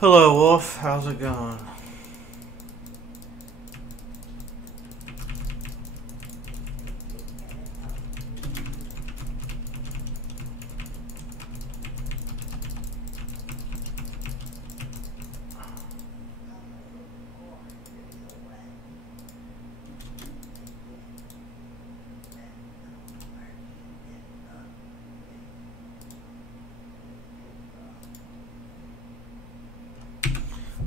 Hello, Wolf. How's it going?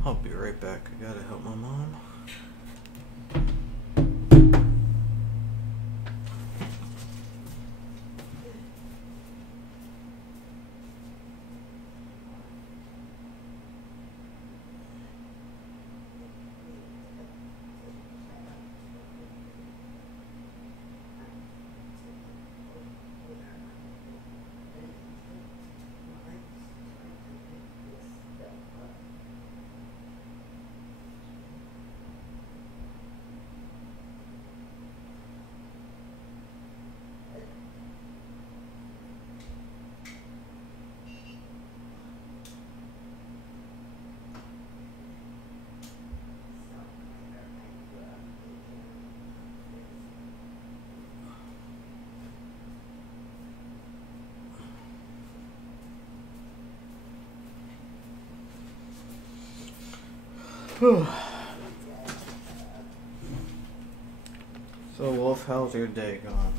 I'll be right back. I gotta help my mom. So, Wolf, how's your day going?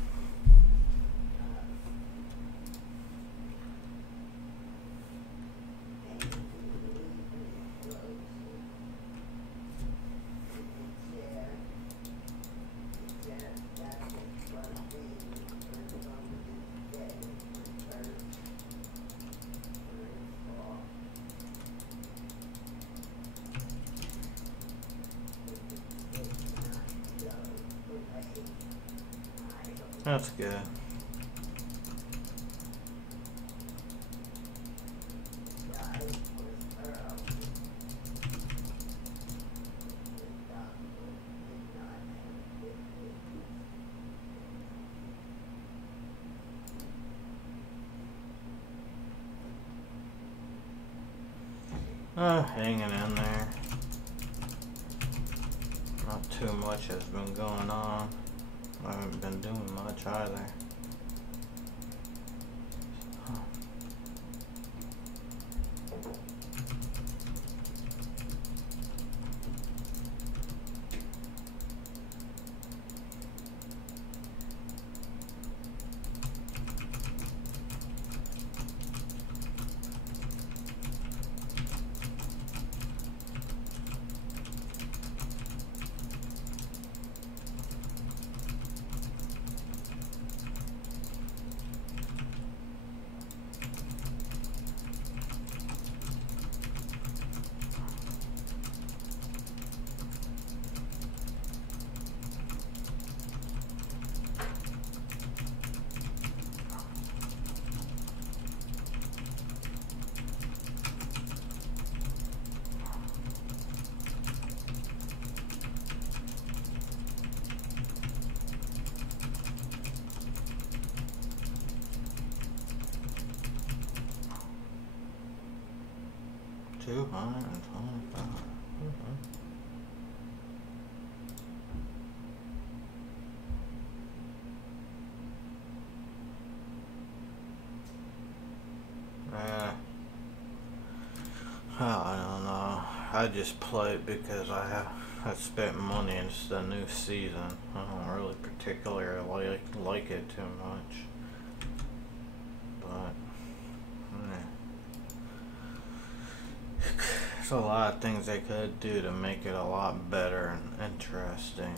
That's good. Hanging in there. Not too much has been going on. I haven't been doing much either. $225. I don't know. I just play it because I spent money and it's the new season. I don't really particularly like it too much. But there's a lot of things they could do to make it a lot better and interesting.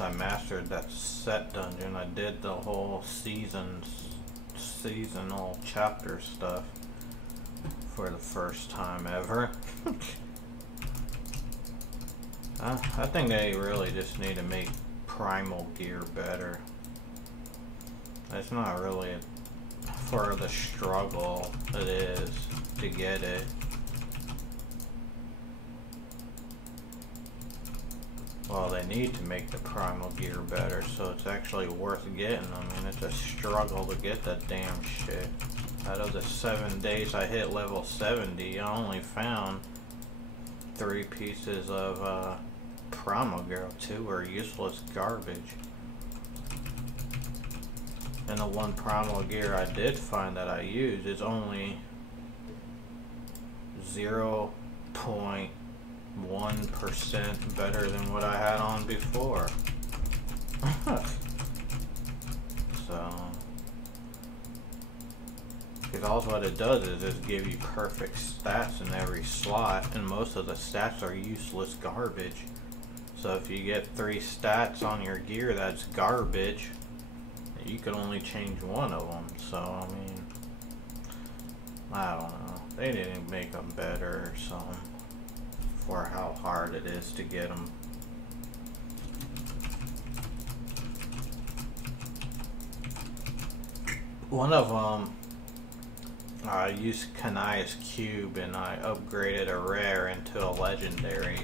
once I mastered that set dungeon, I did the whole seasonal chapter stuff for the first time ever. I think they really just need to make primal gear better. It's not really for the struggle it is to get it. Well, they need to make the primal gear better so it's actually worth getting. I mean, it's a struggle to get that damn shit. Out of the 7 days I hit level 70, I only found 3 pieces of primal gear. 2 are useless garbage. And the one primal gear I did find that I used is only 0.1% better than what I had on before. So, because all what it does is just give you perfect stats in every slot, and most of the stats are useless garbage. So if you get 3 stats on your gear that's garbage, you can only change one of them. So I mean, I don't know. They didn't make them better or something for how hard it is to get them. One of them, I used Kanai's Cube and I upgraded a rare into a legendary,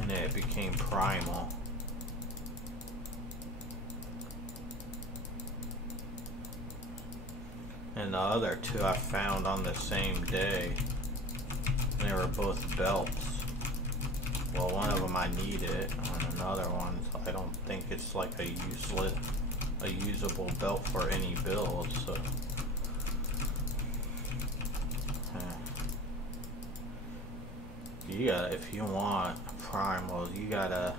and it became primal. And the other 2 I found on the same day. They were both belts. Well, one of them I needed, and another one I don't think it's like a usable belt for any build. So, you gotta, if you want primals, you gotta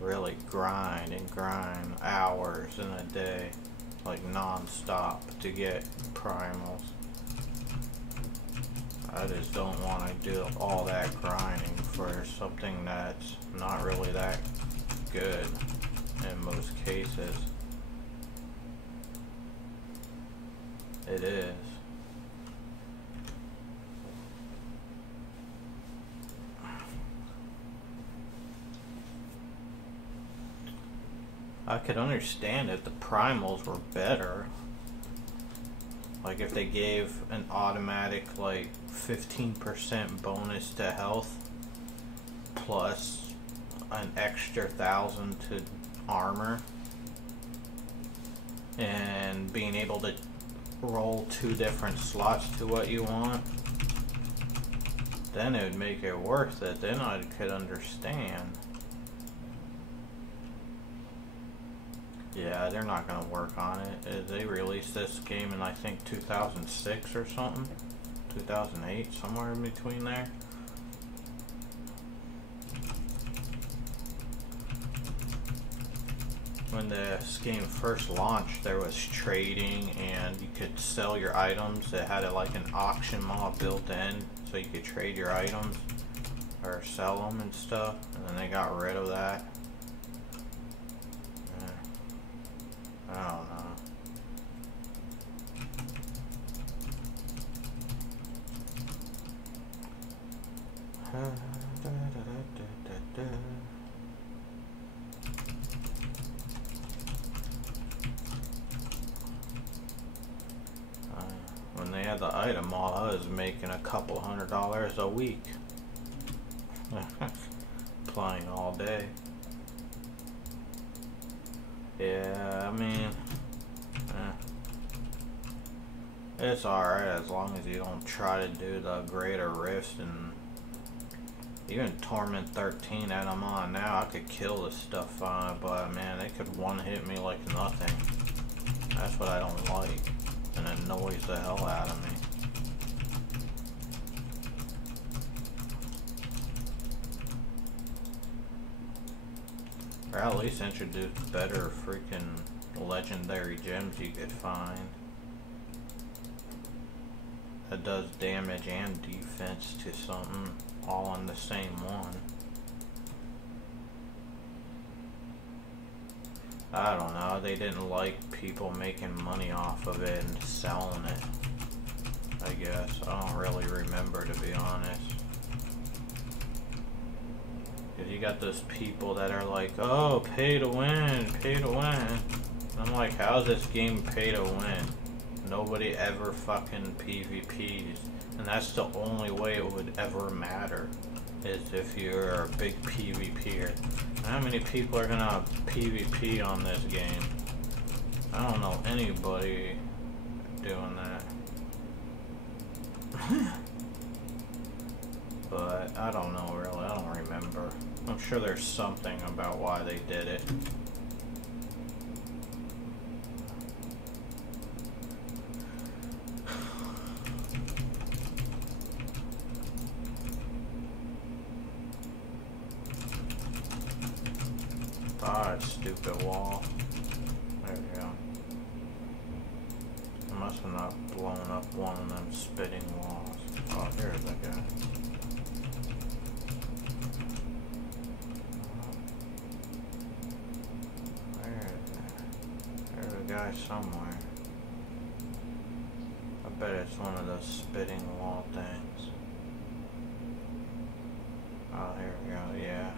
really grind and grind hours in a day, like non-stop, to get primals. I just don't want to do all that grinding for something that's not really that good in most cases. It is. I could understand if the primals were better. Like if they gave an automatic like 15% bonus to health plus an extra 1,000 to armor, and being able to roll 2 different slots to what you want, then it would make it worth it. Then I could understand. Yeah, they're not gonna work on it. They released this game in I think 2006 or something, 2008, somewhere in between there. When this game first launched, there was trading and you could sell your items. It had like an auction mod built in, so you could trade your items or sell them and stuff, and then they got rid of that. I don't know. When they had the item mall, I was making a couple $100 a week. Playing all day. Yeah, I mean, it's alright as long as you don't try to do the Greater Rift. And even Torment 13 that I'm on now, I could kill this stuff on it, but man, they could one-hit me like nothing. That's what I don't like, and it annoys the hell out of me. Or at least introduce better freaking legendary gems you could find that does damage and defense to something all on the same one. I don't know, they didn't like people making money off of it and selling it. I guess. I don't really remember, to be honest. Because you got those people that are like, oh, pay to win, pay to win. And I'm like, how's this game pay to win? Nobody ever fucking PvPs. And that's the only way it would ever matter, is if you're a big PvPer. How many people are gonna PvP on this game? I don't know anybody doing that. But I don't know really, I don't remember. I'm sure there's something about why they did it. Ah, stupid wall. There we go. I must have not blown up one of them spitting walls. Oh, here's the guy. Where is that? There's a guy somewhere. I bet it's one of those spitting wall things. Oh, here we go, yeah.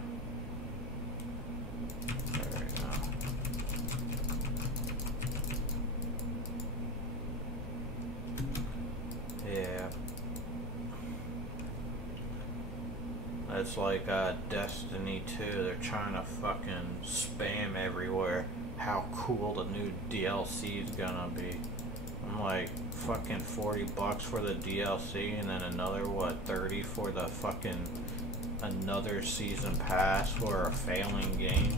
There we go. Yeah. That's like Destiny 2. They're trying to fucking spam everywhere how cool the new DLC is gonna be. I'm like, fucking $40 for the DLC and then another, what, 30 for the fucking another season pass for a failing game.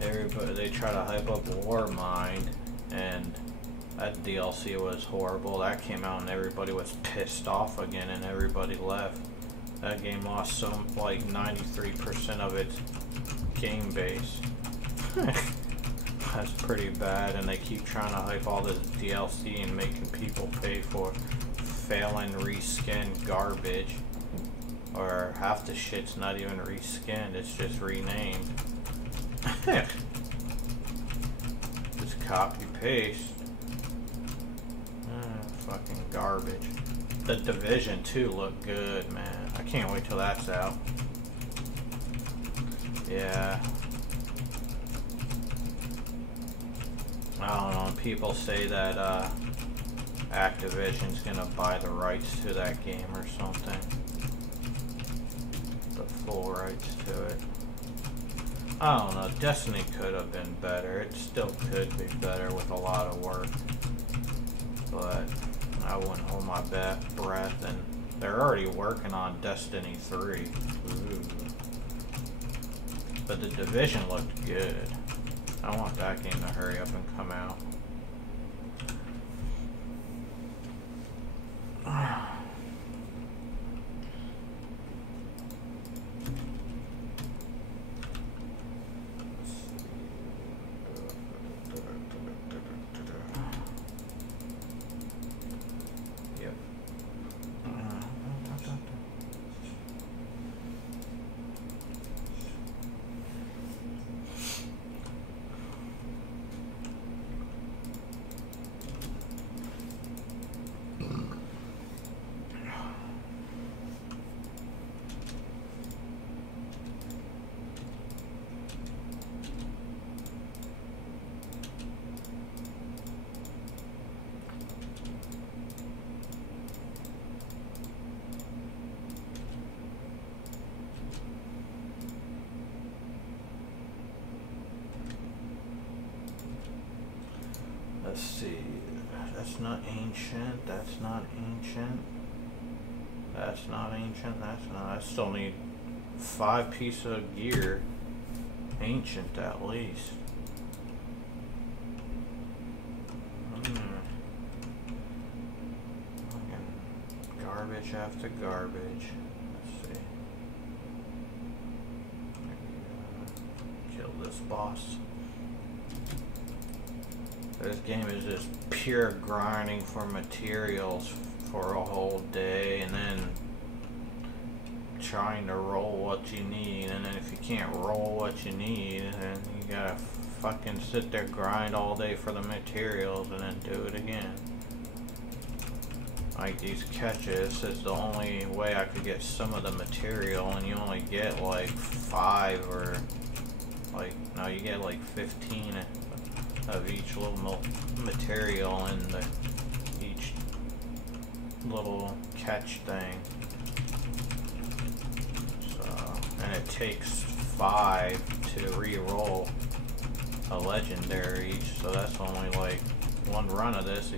Everybody, they try to hype up Warmind, and that DLC was horrible. That came out and everybody was pissed off again and everybody left. That game lost some, like 93% of its game base. That's pretty bad, and they keep trying to hype all this DLC and making people pay for failing reskin garbage. Or half the shit's not even reskinned, it's just renamed. Just copy paste. Fucking garbage. The Division 2 looked good, man. I can't wait till that's out. Yeah. I don't know, people say that Activision's gonna buy the rights to that game or something. The full rights to it. I don't know, Destiny could have been better. It still could be better with a lot of work. But I wouldn't hold my breath, and they're already working on Destiny 3. Ooh. But the Division looked good. I want that game to hurry up and come out. Let's see. That's not ancient. That's not ancient. That's not ancient. That's not. I still need 5 pieces of gear. Ancient at least. Garbage after garbage. Let's see. Kill this boss. This game is just pure grinding for materials for a whole day, and then trying to roll what you need, and then if you can't roll what you need, then you gotta fucking sit there, grind all day for the materials, and then do it again. Like these catches is the only way I could get some of the material, and you only get like 5 or like, no, you get like 15 of each little material in each little catch thing. So, and it takes 5 to re-roll a legendary each, so that's only like one run of this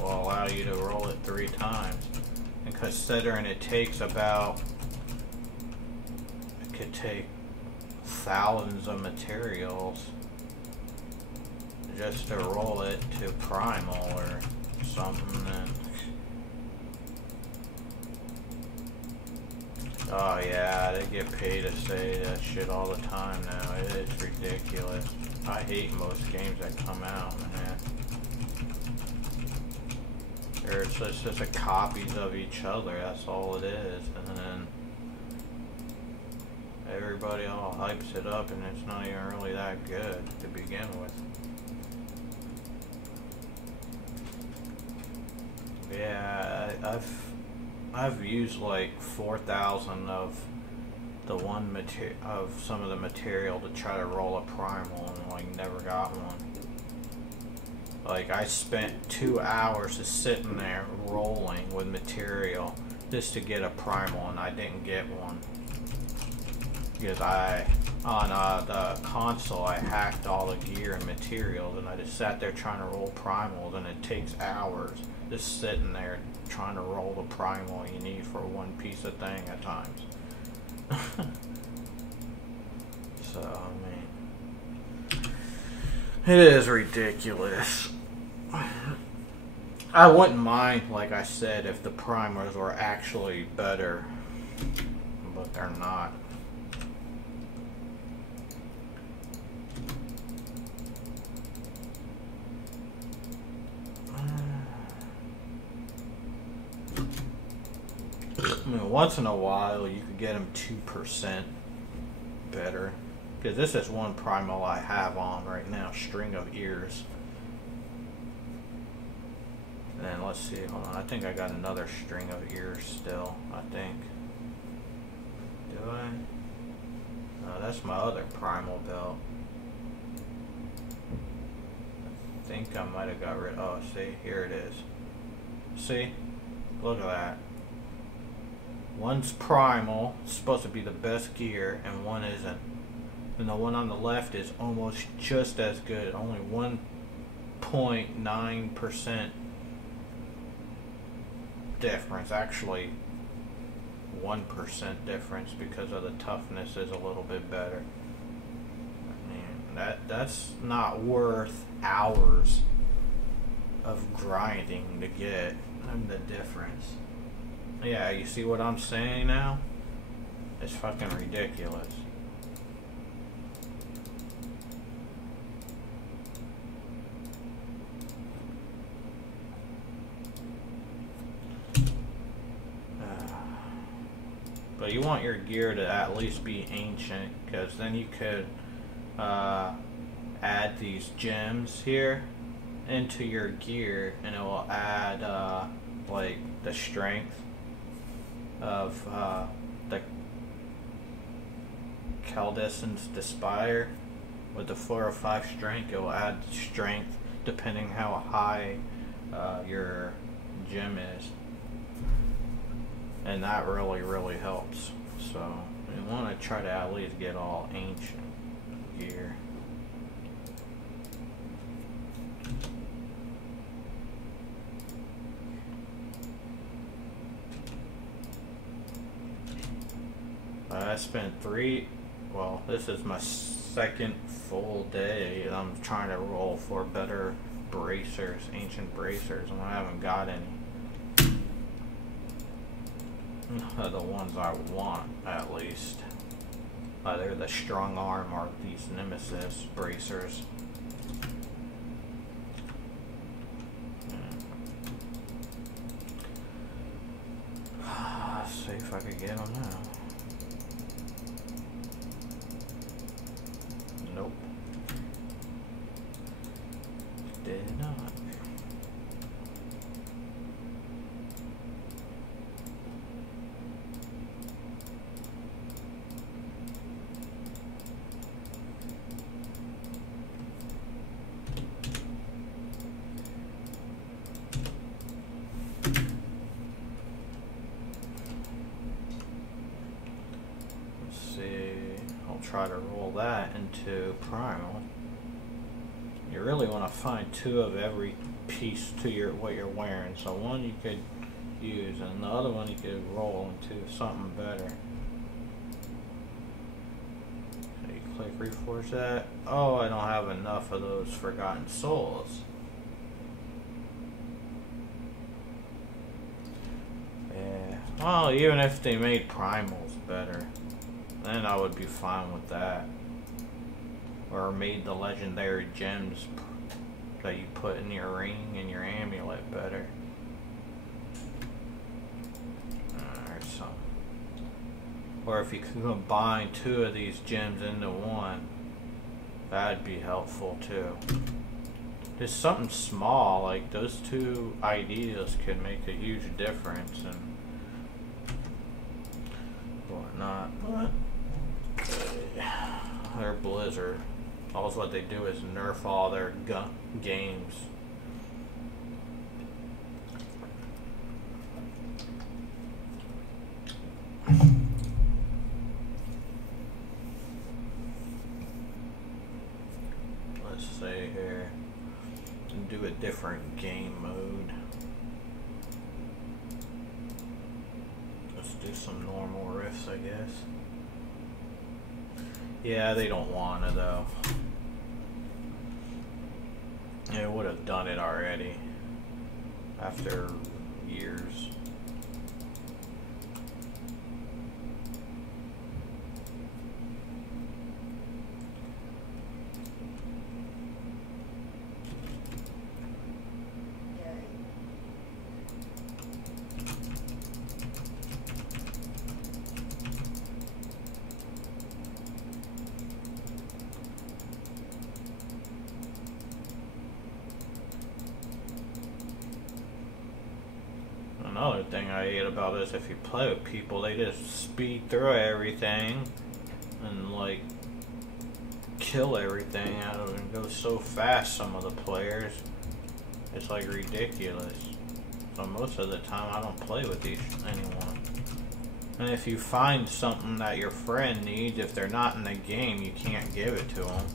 will allow you to roll it 3 times. And considering it takes about, it could take thousands of materials just to roll it to primal or something. And oh yeah, they get paid to say that shit all the time now. It's ridiculous. I hate most games that come out, man. They're just a copies of each other, that's all it is. And then everybody all hypes it up, and it's not even really that good to begin with. Yeah, I've used like 4,000 of the some of the material to try to roll a primal, and like never got one. Like I spent 2 hours just sitting there rolling with material just to get a primal, and I didn't get one. Because on the console, I hacked all the gear and materials, and I just sat there trying to roll primals, and it takes hours just sitting there trying to roll the primal you need for one piece of thing at times. So, I mean, it is ridiculous. I wouldn't mind, like I said, if the primers were actually better, but they're not. I mean, once in a while you could get them 2% better, because this is one primal I have on right now, String of Ears. And then let's see, hold on, I think I got another String of Ears still, I think. Do I? No, that's my other primal belt. I think I might have got rid, oh, see, here it is. See? Look at that. One's primal, it's supposed to be the best gear, and one isn't. And the one on the left is almost just as good, only 1.9% difference. Actually, 1% difference, because of the toughness is a little bit better. I mean, that's not worth hours of grinding to get the difference. Yeah, you see what I'm saying now? It's fucking ridiculous. But you want your gear to at least be ancient, because then you could add these gems here into your gear, and it will add like the strength of the Caldescent's Despire. With the 4 or 5 strength, it will add strength depending how high your gem is, and that really helps. So you want to try to at least get all ancient gear. I spent this is my second full day. I'm trying to roll for better bracers, ancient bracers, and I haven't got any. The ones I want, at least. Either the strong arm or these Nemesis bracers. get them now. Nope. Did not. Try to roll that into primal. You really want to find 2 of every piece to what you're wearing. So one you could use, and the other one you could roll into something better. So you click reforge that. Oh, I don't have enough of those Forgotten Souls. Yeah. Well, even if they made primals better, then I would be fine with that. Or made the legendary gems that you put in your ring and your amulet better. There's some. Or if you could combine 2 of these gems into one, that'd be helpful too. Just something small, like those 2 ideas could make a huge difference and whatnot. But they're Blizzard. All what they do is nerf all their games. Let's see here. Do a different game mode. Let's do some normal riffs, I guess. Yeah, they don't want to though. They would have done it already after years. Another thing I hate about this, if you play with people, they just speed through everything and like kill everything out of it and go so fast. Some of the players, it's like ridiculous. So most of the time I don't play with anyone. And if you find something that your friend needs, if they're not in the game, you can't give it to them.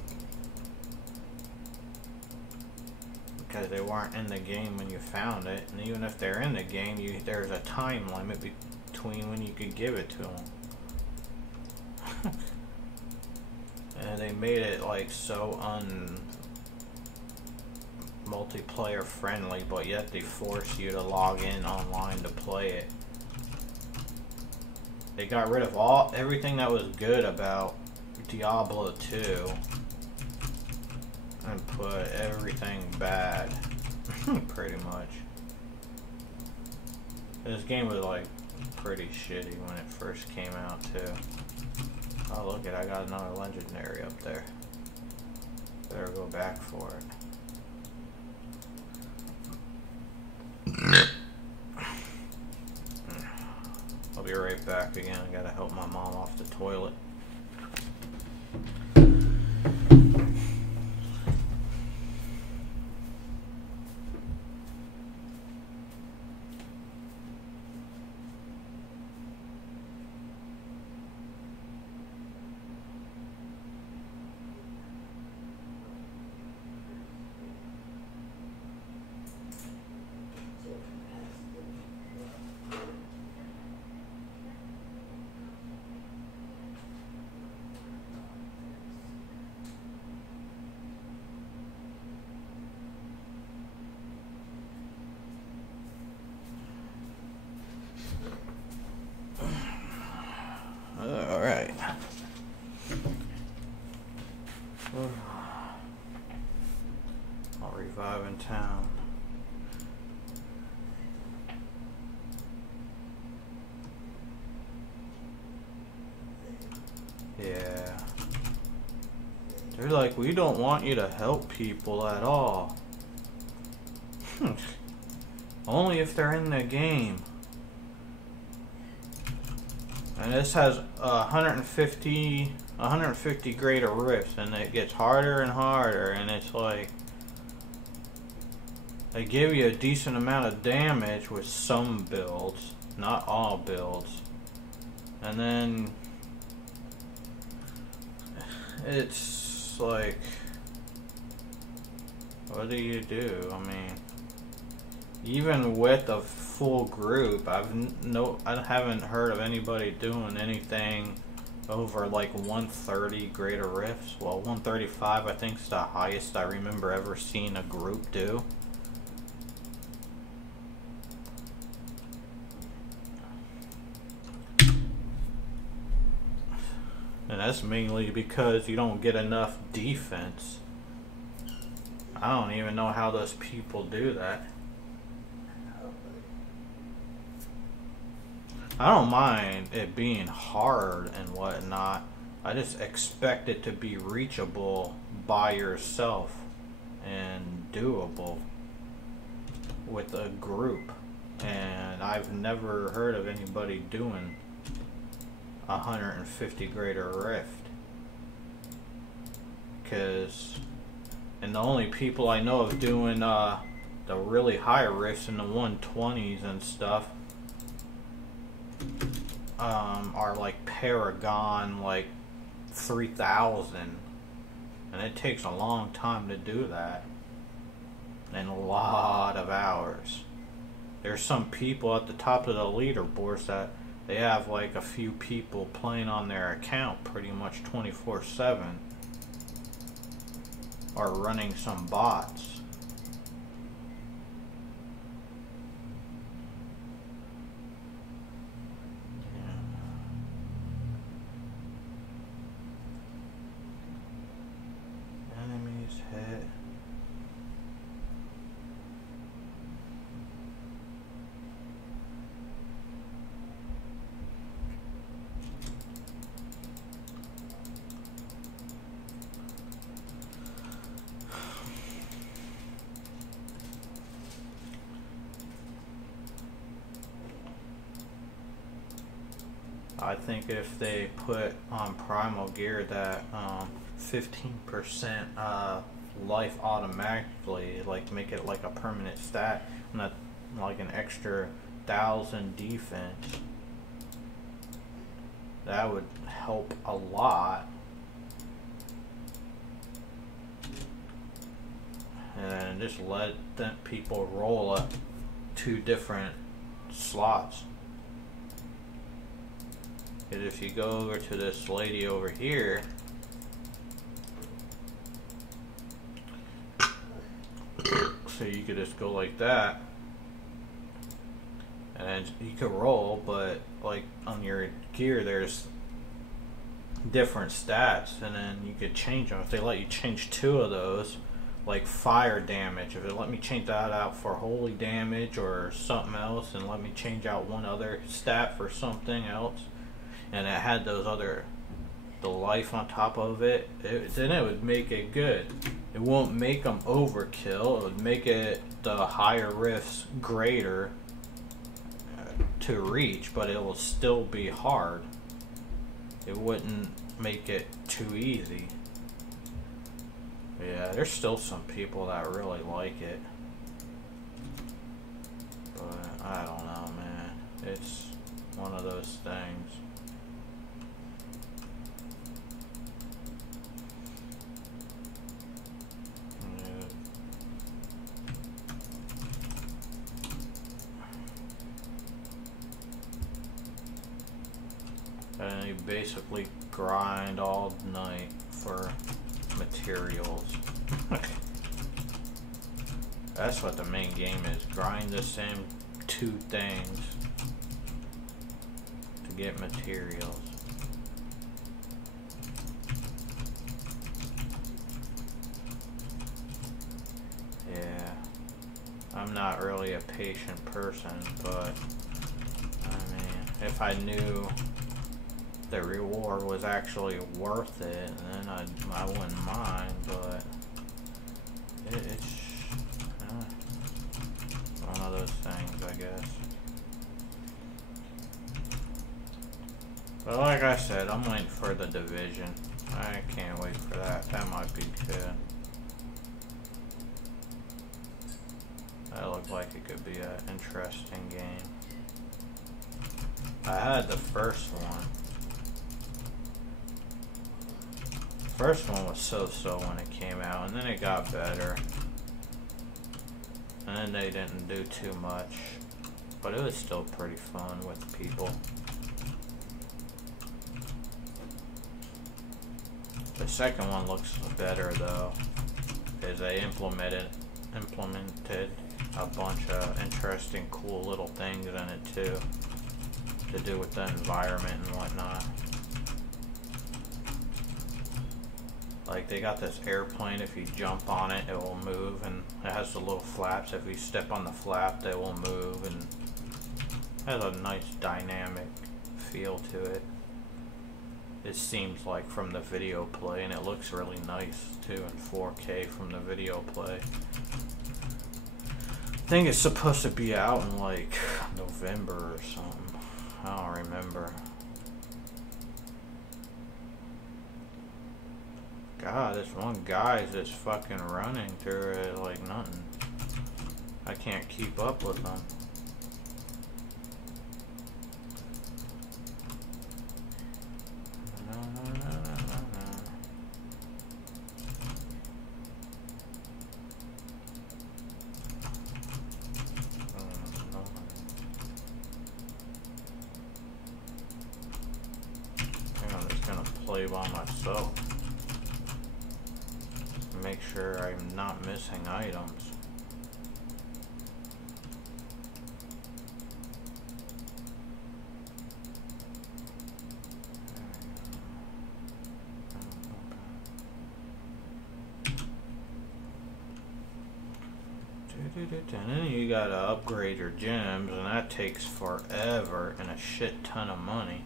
Because they weren't in the game when you found it, and even if they're in the game, there's a time limit between when you could give it to them. And they made it like so multiplayer friendly, but yet they force you to log in online to play it. They got rid of everything that was good about Diablo 2. And put everything bad, pretty much. This game was like pretty shitty when it first came out too. Oh look it, I got another legendary up there. Better go back for it. I'll be right back again. I gotta help my mom off the toilet. Alright. I'll revive in town. They're like, we don't want you to help people at all. Only if they're in the game. And this has 150 greater rifts, and it gets harder and harder, and it's like they give you a decent amount of damage with some builds, not all builds. And then it's like, what do you do? I mean, even with a full group, I haven't heard of anybody doing anything over like 130 greater rifts. Well, 135 I think is the highest I remember ever seeing a group do. And that's mainly because you don't get enough defense. I don't even know how those people do that. I don't mind it being hard and whatnot. I just expect it to be reachable by yourself and doable with a group. And I've never heard of anybody doing 150 greater rift. And the only people I know of doing the really high rifts in the 120s and stuff are like Paragon, like 3000, and it takes a long time to do that and a lot of hours. There's some people at the top of the leaderboards that they have like a few people playing on their account pretty much 24/7 or running some bots. I think if they put on primal gear that 15% life automatically, like make it like a permanent stat, not like an extra 1,000 defense, that would help a lot. And just let them people roll up 2 different slots. Because if you go over to this lady over here, so you could just go like that, and you could roll, but like on your gear there's different stats, and then you could change them. If they let you change 2 of those, like fire damage, if it let me change that out for holy damage or something else, and let me change out 1 other stat for something else, and it had those other, the life on top of it, then it would make it good. It won't make them overkill. It would make it the higher rifts greater to reach, but it will still be hard. It wouldn't make it too easy. Yeah, there's still some people that really like it, but I don't know, man. It's one of those things. And you basically grind all night for materials. That's what the main game is. Grind the same 2 things to get materials. Yeah. I'm not really a patient person, but I mean, if I knew the reward was actually worth it, then I wouldn't mind, but it's one of those things, I guess. But like I said, I'm waiting for the Division. I can't wait for that. That might be good. That looked like it could be an interesting game. I had the first one. First one was so-so when it came out, and then it got better. And then they didn't do too much. But it was still pretty fun with people. The second one looks better though, because they implemented a bunch of interesting, cool little things in it too, to do with the environment and whatnot. Like they got this airplane, if you jump on it, it will move, and it has the little flaps. If you step on the flap, they will move, and it has a nice dynamic feel to it. It seems like from the video play, and it looks really nice too in 4K from the video play. I think it's supposed to be out in like November or something. I don't remember. God, this one guy's just fucking running through it like nothing. I can't keep up with him. Play by myself. Make sure I'm not missing items. And then you gotta upgrade your gems, and that takes forever and a shit ton of money.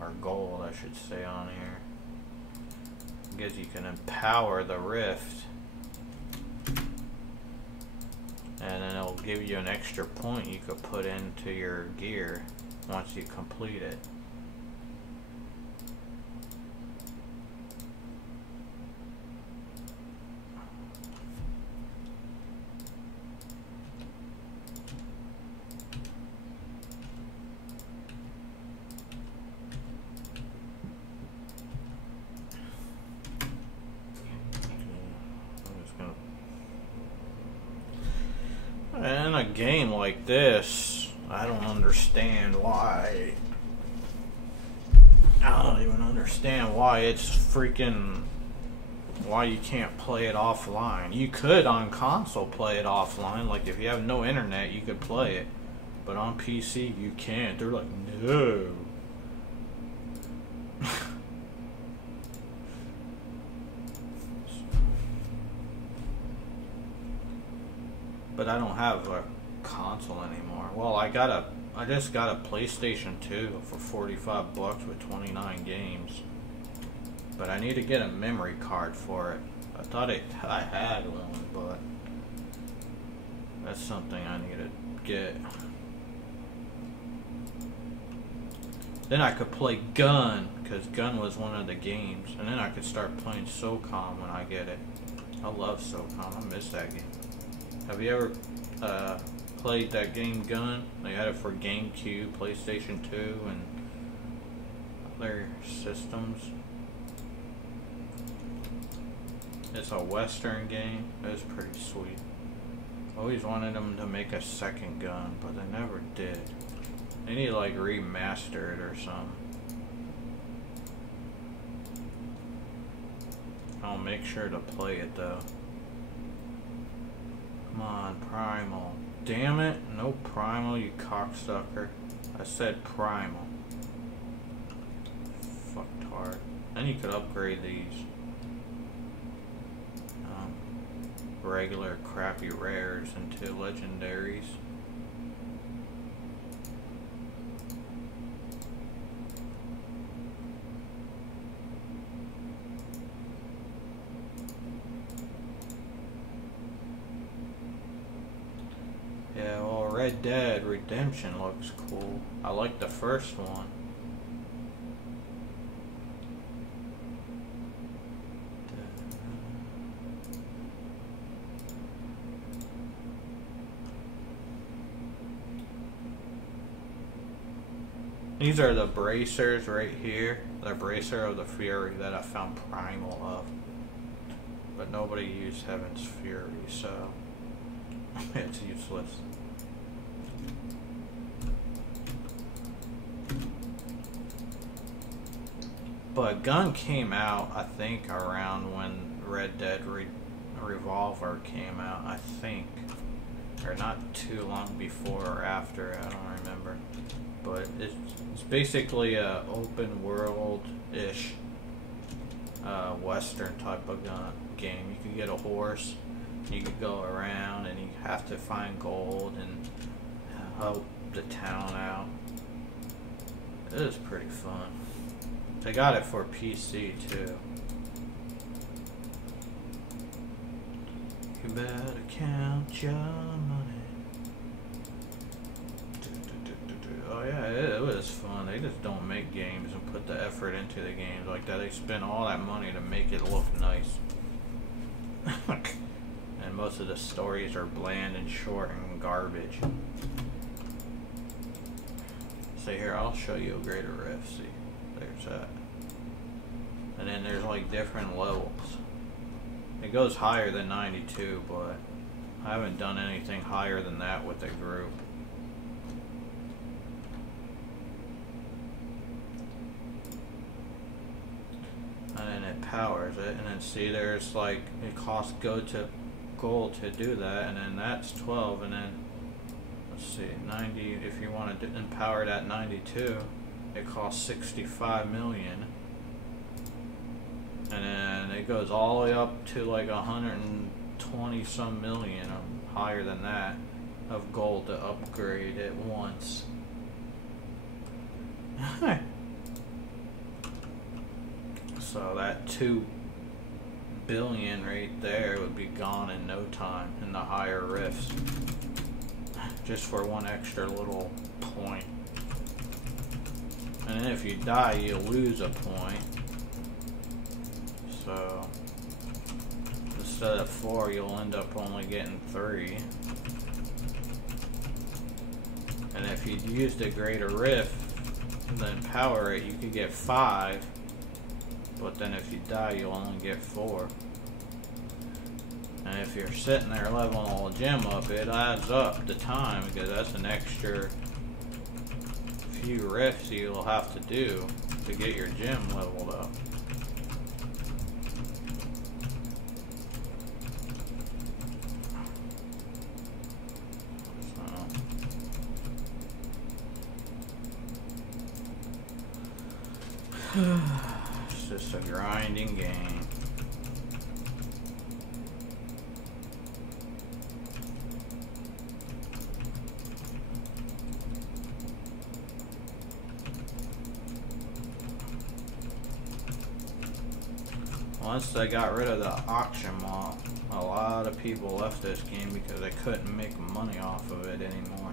Or gold, I should say, on here. Because you can empower the rift, and then it'll give you an extra point you could put into your gear once you complete it. In a game like this, I don't understand why. I don't even understand why it's freaking. Why you can't play it offline. You could on console play it offline. Like if you have no internet, you could play it. But on PC, you can't. They're like, no. But I don't have a console anymore. Well, I just got a PlayStation 2 for 45 bucks with 29 games. But I need to get a memory card for it. I thought I had one, but that's something I need to get. Then I could play Gun, because Gun was one of the games. And then I could start playing SOCOM when I get it. I love SOCOM. I miss that game. Have you ever played that game Gun? They had it for GameCube, PlayStation 2, and other systems. It's a Western game. It was pretty sweet. Always wanted them to make a second Gun, but they never did. They need to like remaster it or something. I'll make sure to play it though. Come on, Primal. Damn it. No Primal, you cocksucker. I said Primal. Fucktard. Then you could upgrade these. Regular crappy rares into legendaries. Red Dead Redemption looks cool. I like the first one. These are the bracers right here. The bracer of the Fury that I found primal of. But nobody used Heaven's Fury, so it's useless. But gun came out, I think, around when Red Dead Revolver came out, I think. Or not too long before or after, I don't remember. But it's basically a open world-ish Western type of game. You can get a horse, you could go around, and you have to find gold and help the town out. It is pretty fun. They got it for PC too. You better count your money. Oh yeah, it was fun. They just don't make games and put the effort into the games like that. They spend all that money to make it look nice. And most of the stories are bland and short and garbage. So here, I'll show you a greater rift. See, there's that. And then there's like different levels. It goes higher than 92, but I haven't done anything higher than that with the group. And then it powers it, and then see there's like, it costs gold to do that, and then that's 12, and then let's see, 90, if you want to empower it at 92, it costs 65 million. And then it goes all the way up to like 120 some million, or higher than that, of gold to upgrade it once. So that 2 billion right there would be gone in no time in the higher rifts. Just for one extra little point. And then if you die, you lose a point. So instead of 4, you'll end up only getting 3. And if you used a greater rift, then power it, you could get 5. But then if you die, you'll only get 4. And if you're sitting there leveling all the gem up, it adds up the time, because that's an extra few rifts you'll have to do to get your gem leveled up. It's just a grinding game. Once they got rid of the auction mob, a lot of people left this game because they couldn't make money off of it anymore.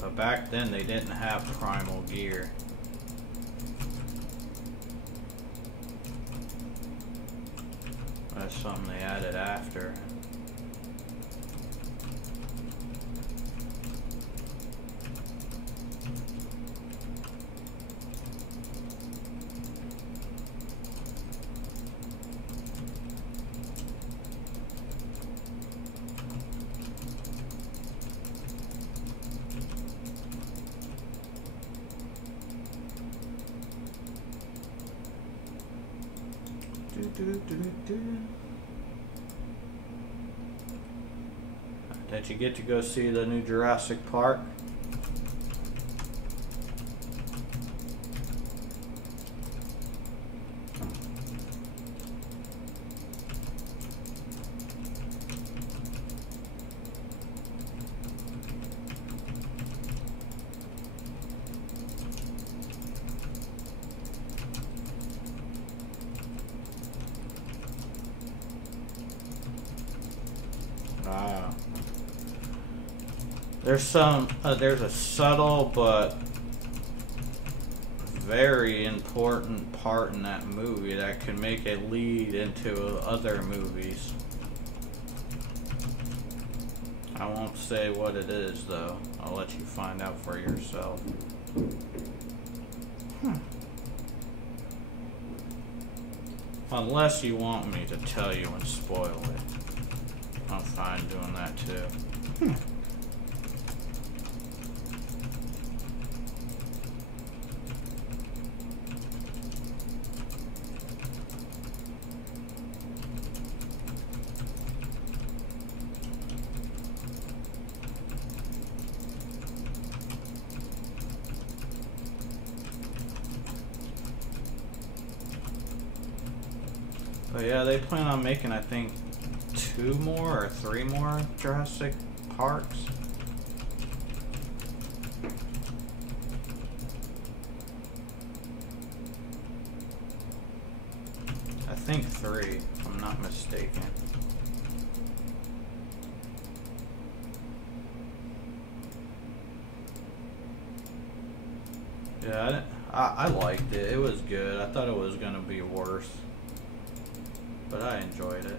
But back then they didn't have primal gear. That's something they added after. Did you get to go see the new Jurassic Park? Ah. There's a subtle but very important part in that movie that can make it lead into other movies. I won't say what it is, though. I'll let you find out for yourself. Unless you want me to tell you and spoil it. I'm fine doing that too. But yeah, they plan on making, I think, 2 more or 3 more Jurassic Parks. I think 3, if I'm not mistaken. Yeah, I liked it. It was good. I thought it was going to be worse. But I enjoyed it.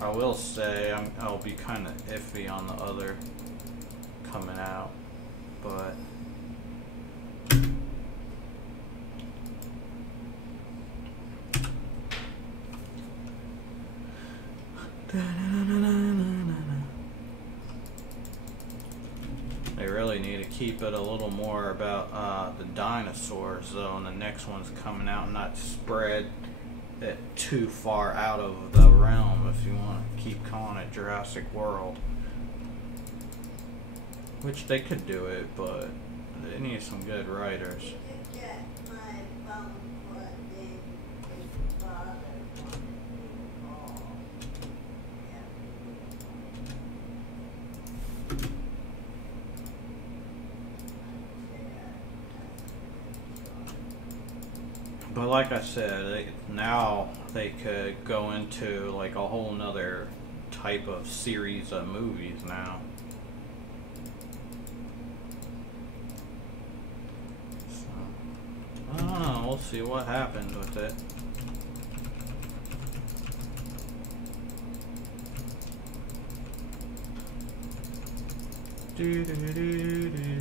I will say I'll be kind of iffy on the other coming out, but they really need to keep it a little more about the dinosaurs, though, and the next one's coming out, and not spread it too far out of the realm if you want to keep calling it Jurassic World. Which they could do it, but they need some good writers. But like I said, now they could go into like a whole nother type of series of movies now. So, I don't know, we'll see what happens with it. Do, do, do, do, do, do.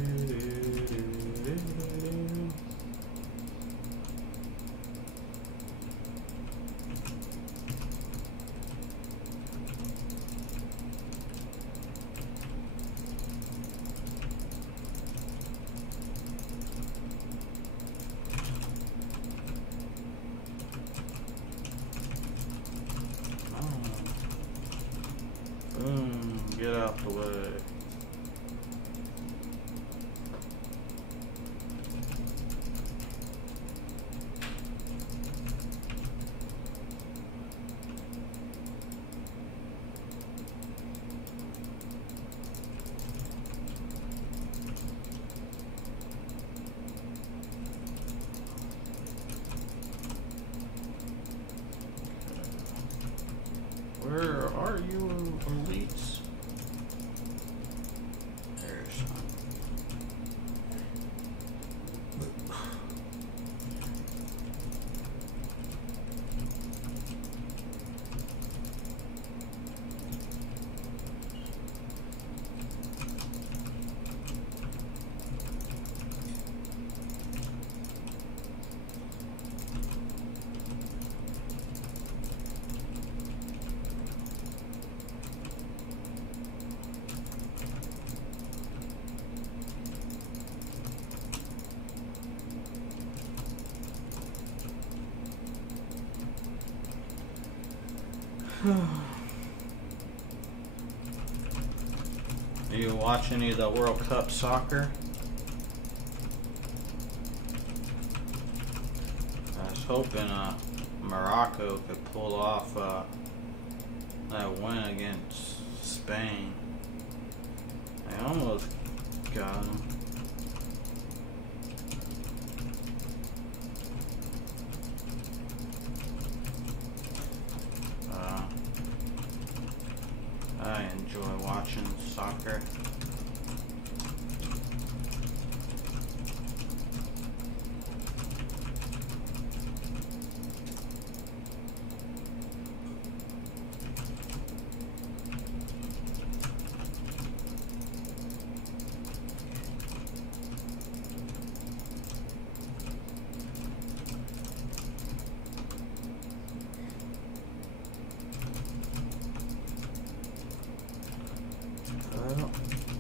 Boom, get out the way. Where are you, elites? There's some. Do you watch any of the World Cup soccer? I was hoping Morocco could pull off that win against Spain. They almost got them. bunker.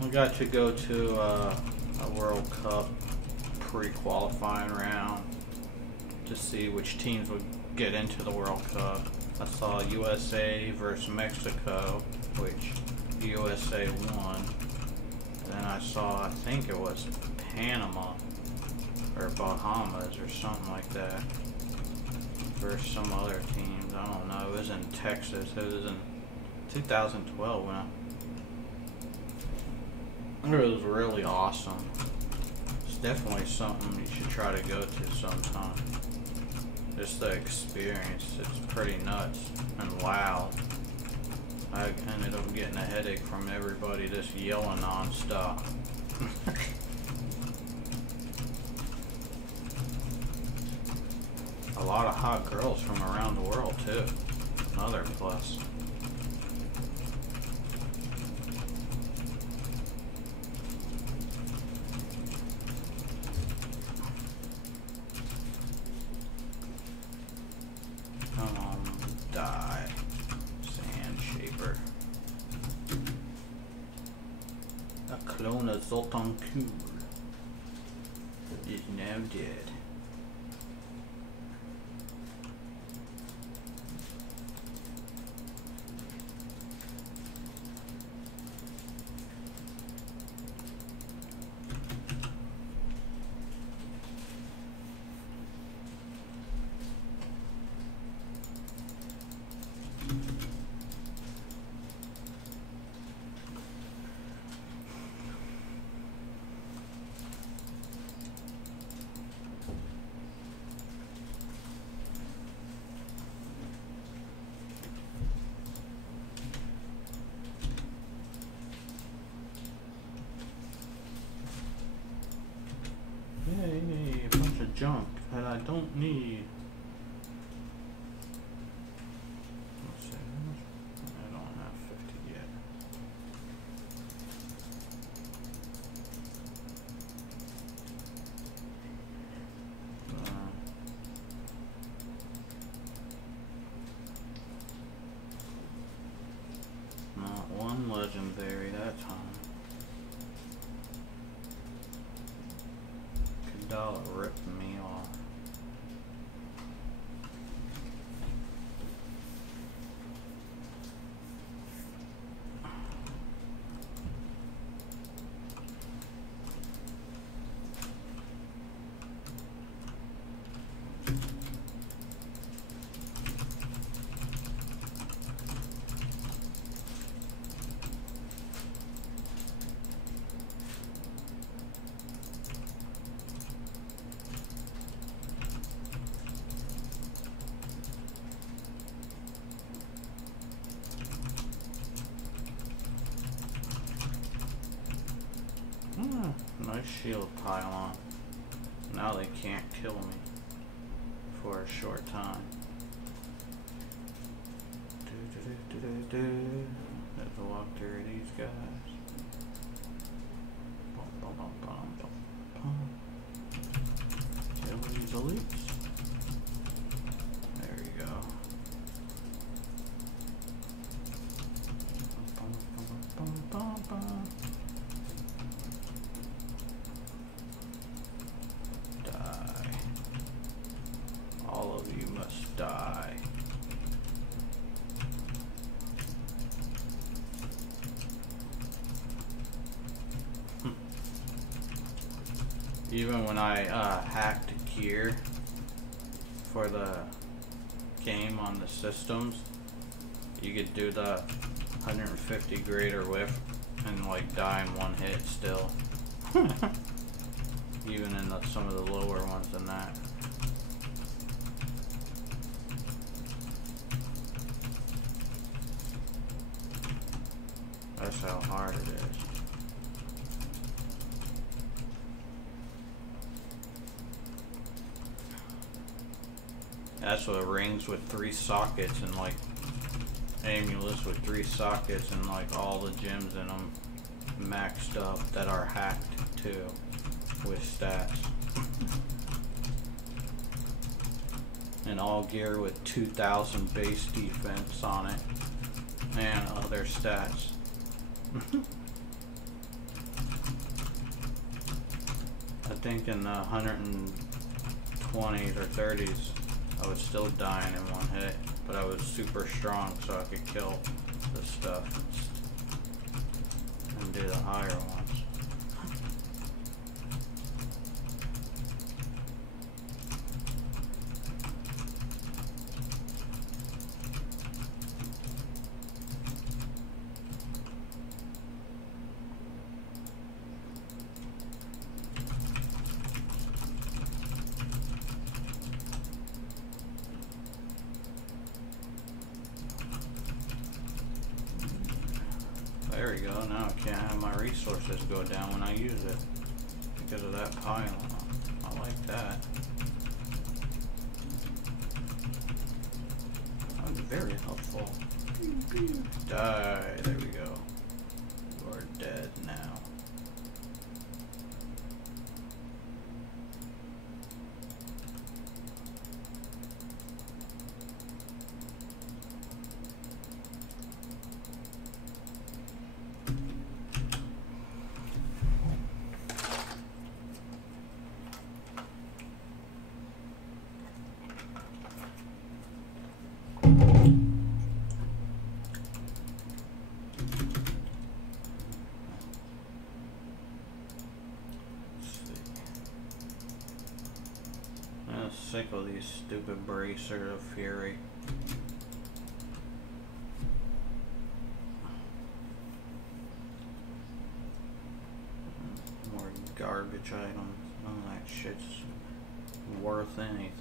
We got to go to a World Cup pre-qualifying round to see which teams would get into the World Cup. I saw USA versus Mexico, which USA won. And then I saw, I think it was Panama or Bahamas or something like that versus some other teams. I don't know. It was in Texas. It was in 2012 when it was really awesome. It's definitely something you should try to go to sometime. Just the experience, it's pretty nuts and loud. I ended up getting a headache from everybody just yelling non-stop. A lot of hot girls from around the world too. Another plus. Come on, die. Sand Shaper. A clone of Zoltan Kul is now dead. Yay, a bunch of junk that I don't need. Let's see, I don't have 50 yet. Not one legendary that time. Dollar ripped me off. Nice shield pylon. Now they can't kill me for a short time. Let's walk through these guys. Kill these elites. There you go. All of you must die. Even when I hacked gear for the game on the systems, you could do the 150 greater whiff and like die in one hit still. Even in some of the lower ones than that. That's how hard it is. That's what rings with 3 sockets and like amulets with 3 sockets and like all the gems in them maxed up that are hacked too with stats. And all gear with 2000 base defense on it and other stats. I think in the 120s or 30s I was still dying in one hit, but I was super strong so I could kill the stuff and do the higher ones. There we go, now I can't have my resources go down when I use it because of that pylon. I like that. That was very helpful. Die, there we go. You are dead now. I'm sick of these stupid Bracer of Fury. More garbage items. None of that shit's worth anything.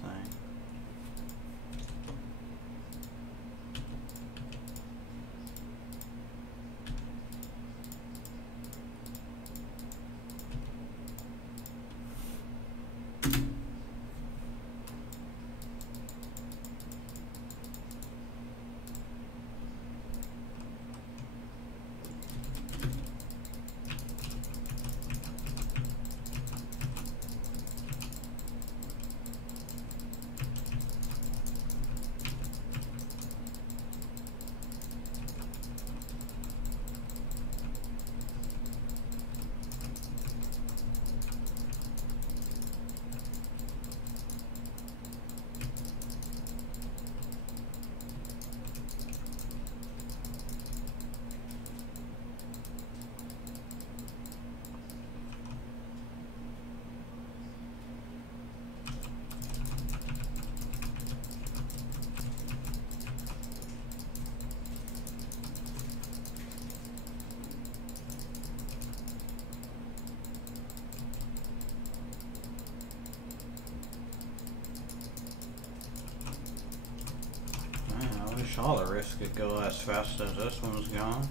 I wish all the rifts could go as fast as this one's gone.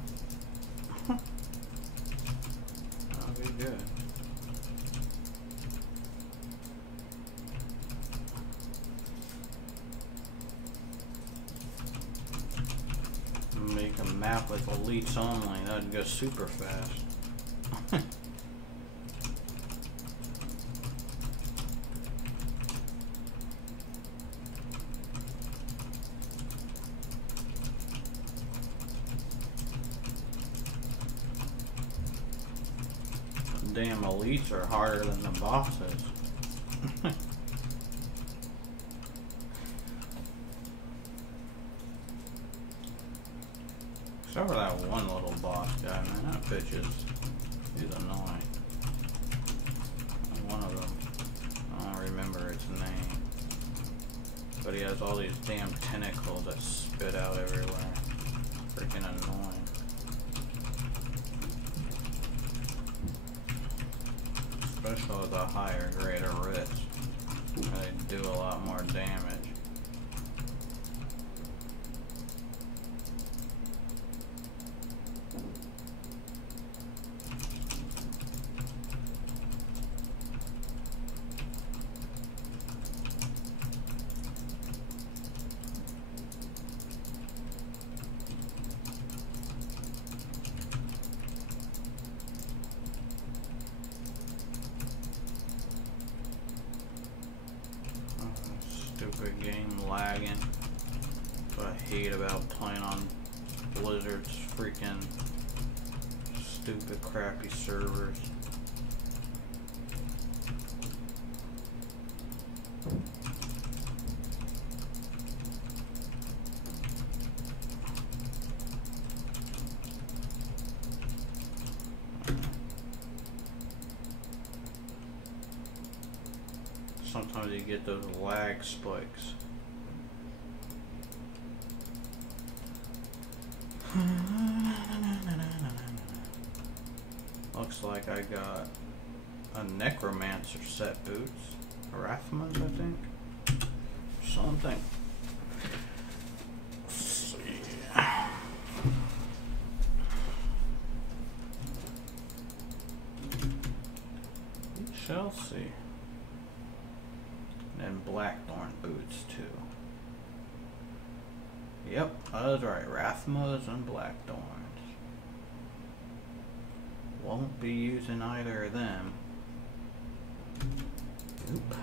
That'll be good. Make a map with elites only, that'd go super fast. Damn elites are harder than the bosses. Except for that one little boss guy, man. That bitch he's annoying. One of them. I don't remember its name. But he has all these damn tentacles that spit out everywhere. Freaking annoying. Especially with a higher grade of rifts. They do a lot more damage. Stupid game lagging. What I hate about playing on Blizzard's freaking stupid crappy servers. Sometimes you get those lag spikes. Looks like I got a necromancer set boots. Arathmas, I think. Something. Let's see. We shall see. And blackthorn boots too. Yep, I was right. Rathmas and blackthorns. Won't be using either of them. Oop.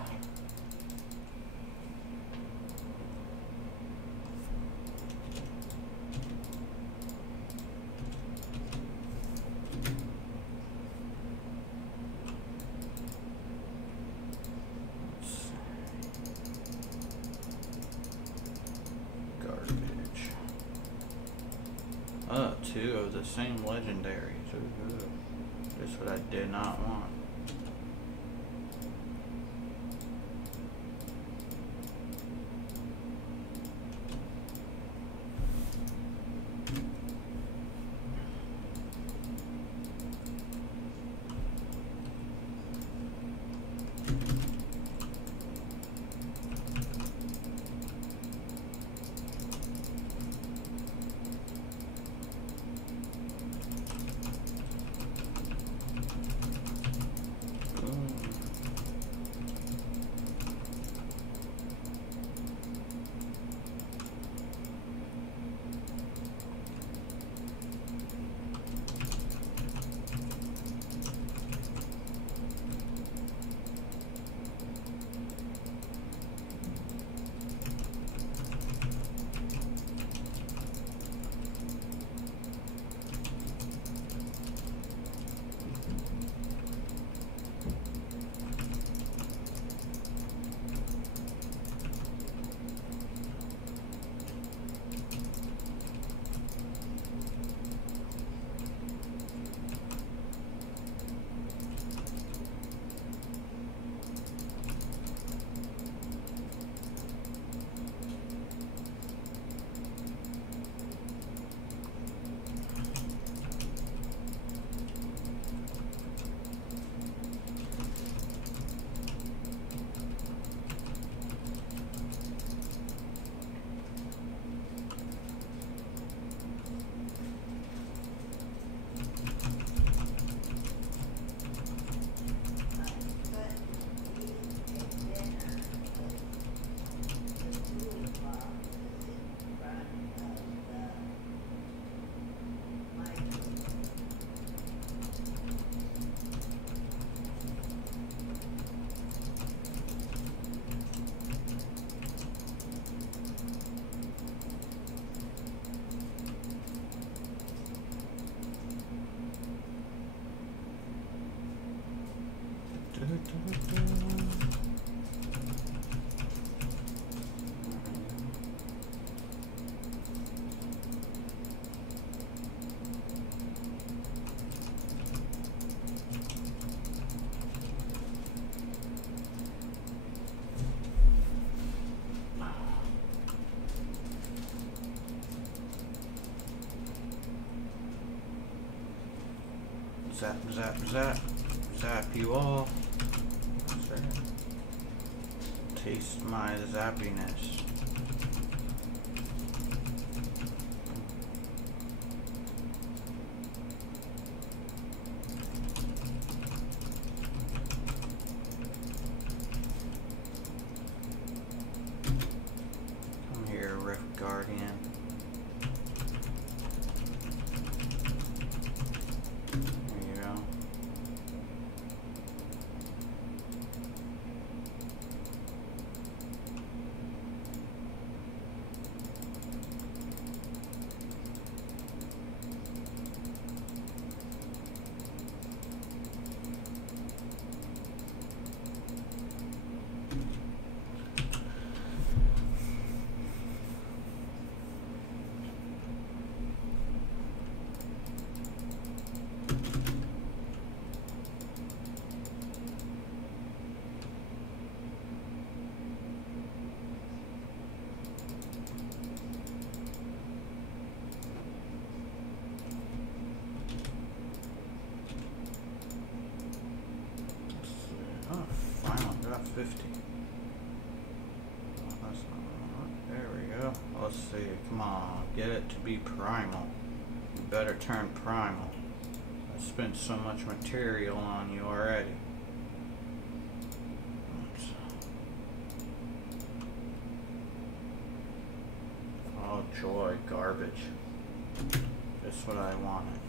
Two of the same legendaries. Just what I did not want. Zap, zap, zap. Zap you all. That's right. Taste my zappiness. Come here, Rift Guardian. 50. Oh, that's not, there we go. Let's see. Come on. Get it to be primal. You better turn primal. I spent so much material on you already. Oops. Oh joy, garbage. Just what I wanted.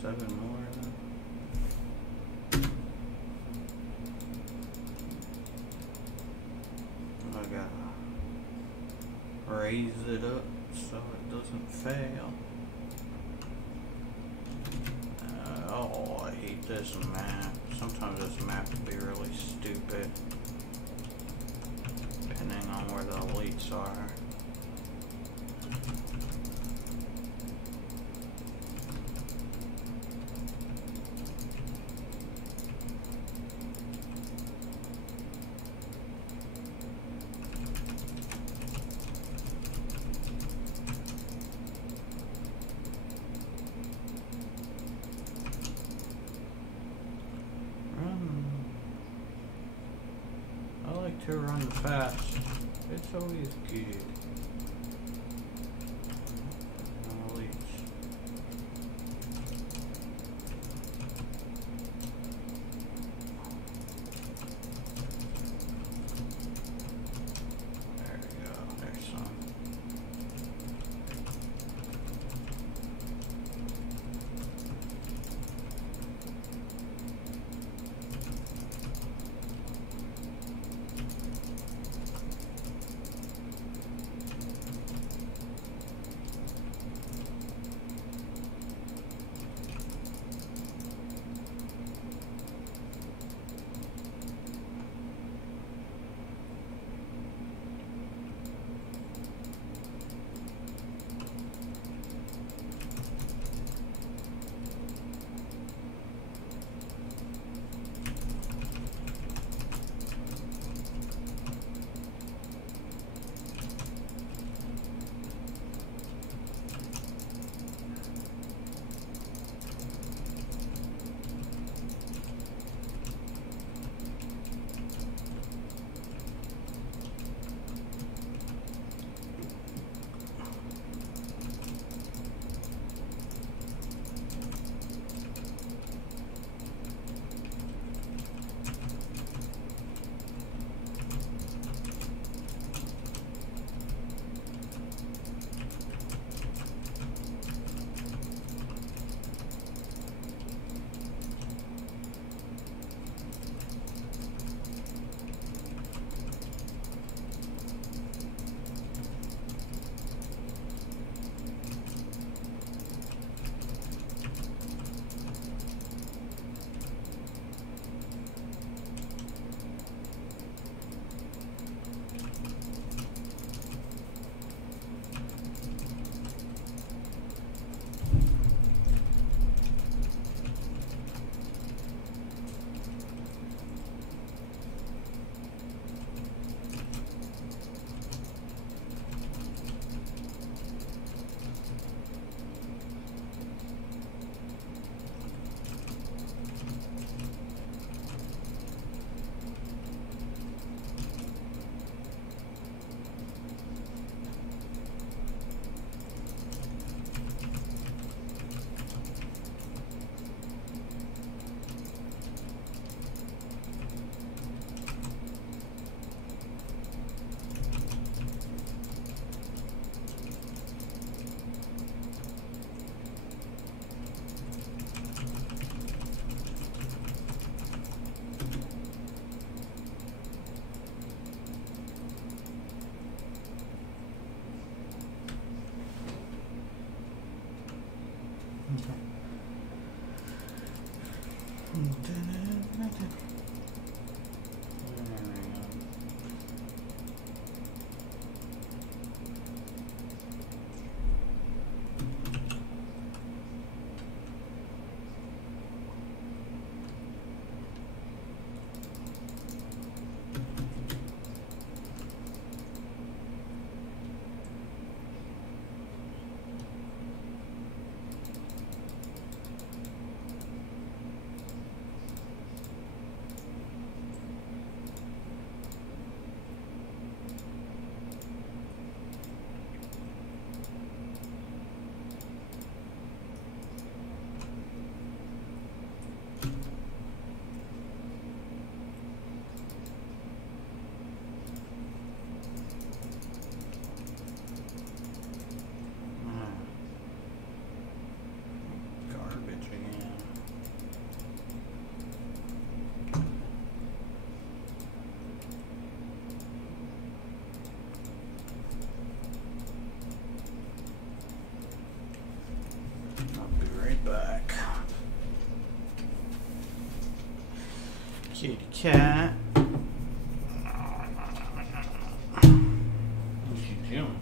Seven more then. I gotta raise it up so it doesn't fail. Oh, I hate this map. Sometimes this map can be really stupid, depending on where the elites are. To run fast. It's always good. No leech. There we go. There's some. back. Kitty cat. What you doing?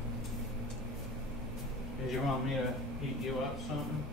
Did you want me to heat you up something?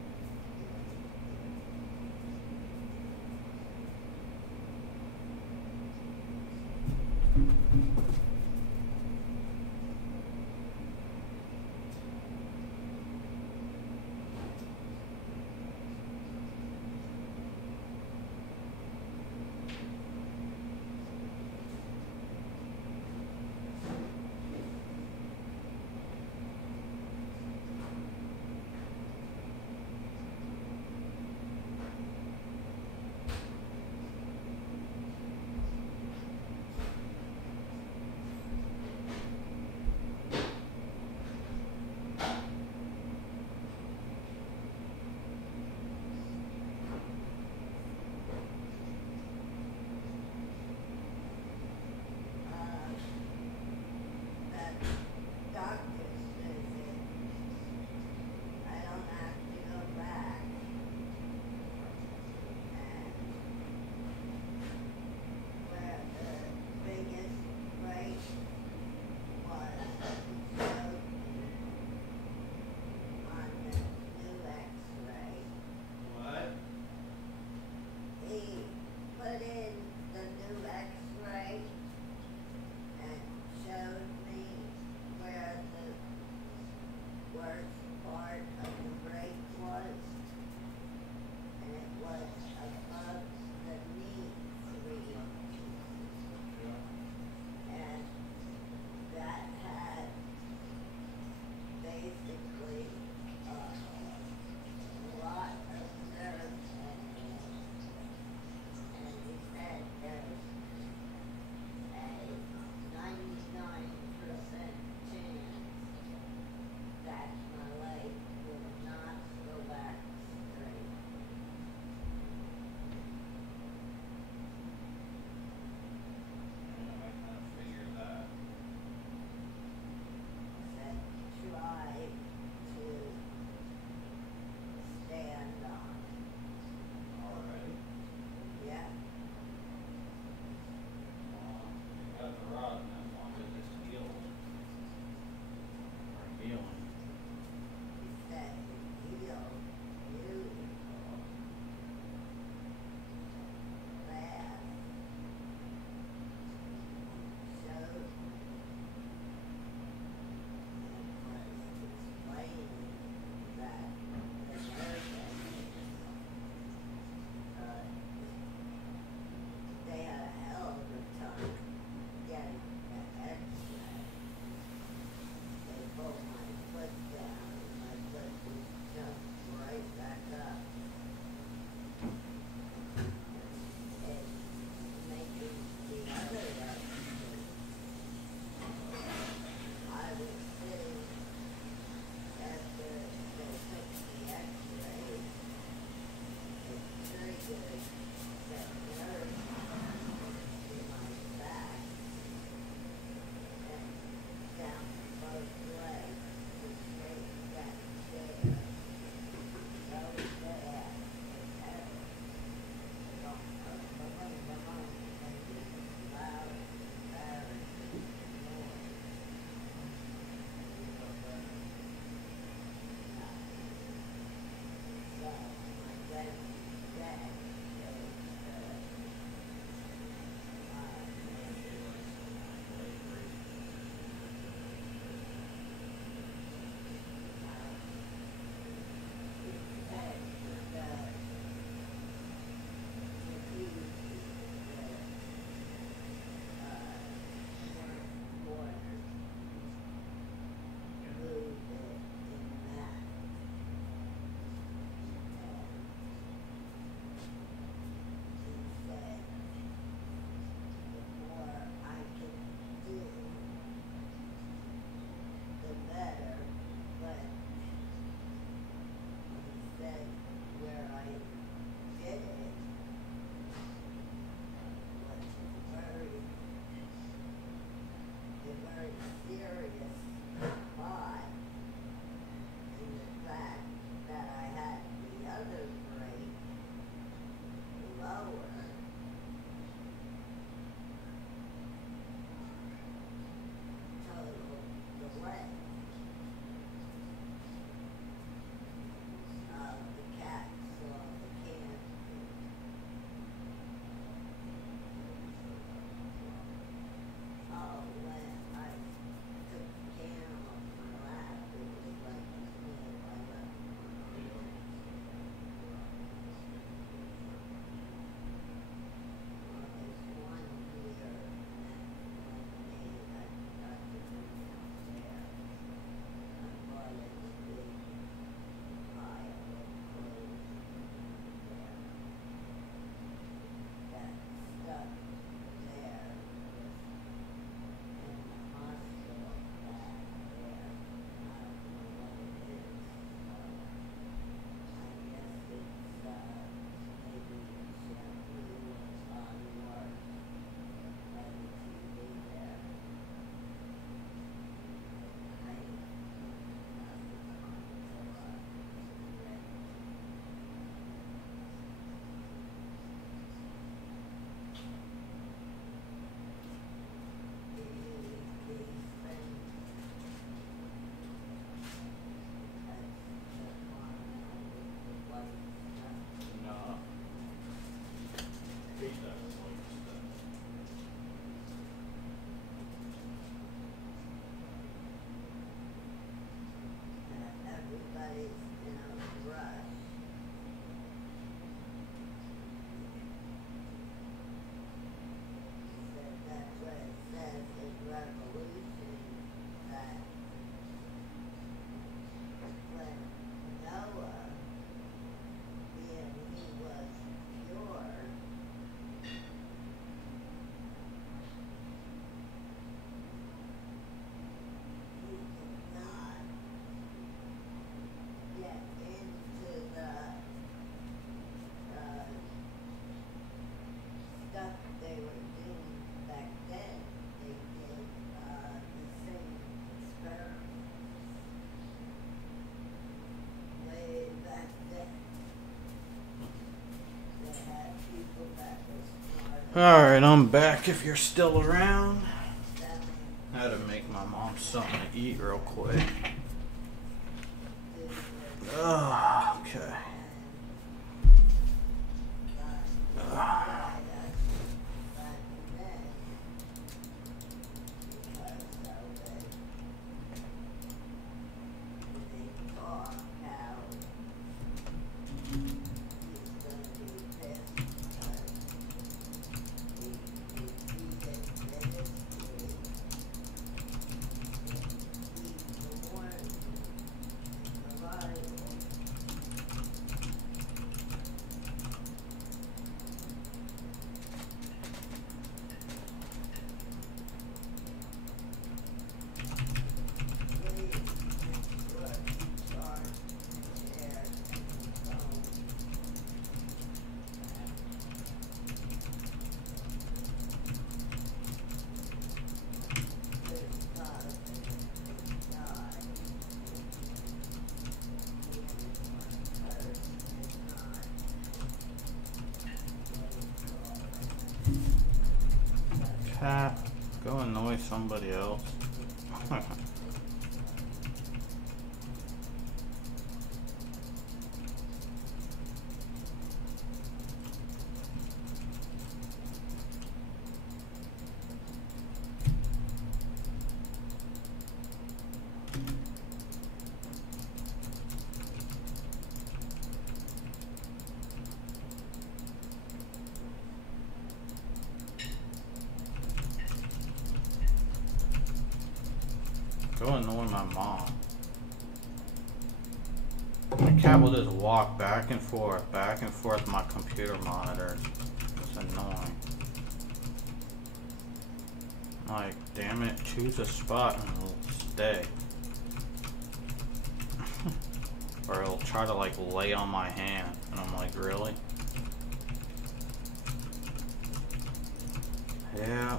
Alright, I'm back if you're still around. I had to make my mom something to eat real quick. Oh, okay. Cat, go annoy somebody else. Go annoy my mom. The cat will just walk back and forth my computer monitors. It's annoying. Like, damn it, choose a spot and it'll stay. Or it'll try to like lay on my hand. And I'm like, really? Yeah.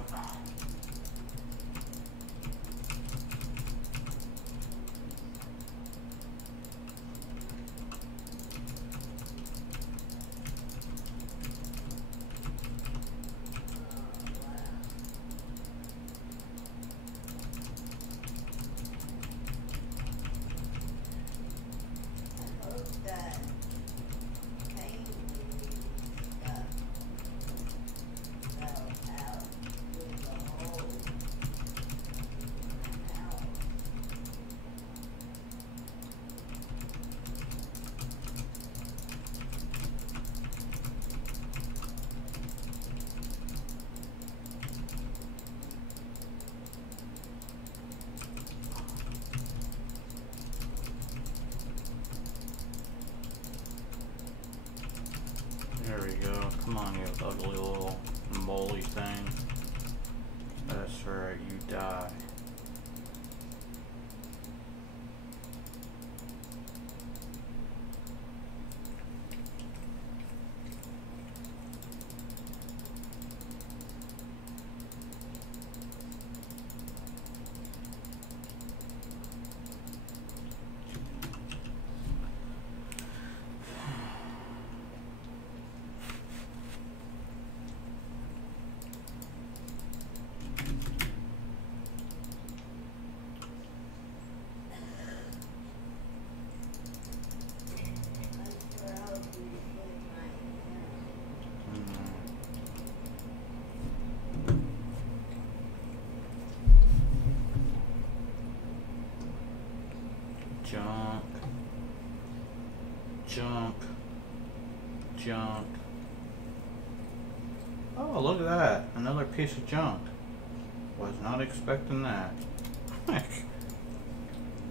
There we go. Come on, you ugly little moley thing. That's right, you die. Junk. Junk. Junk. Oh, look at that. Another piece of junk. Was not expecting that.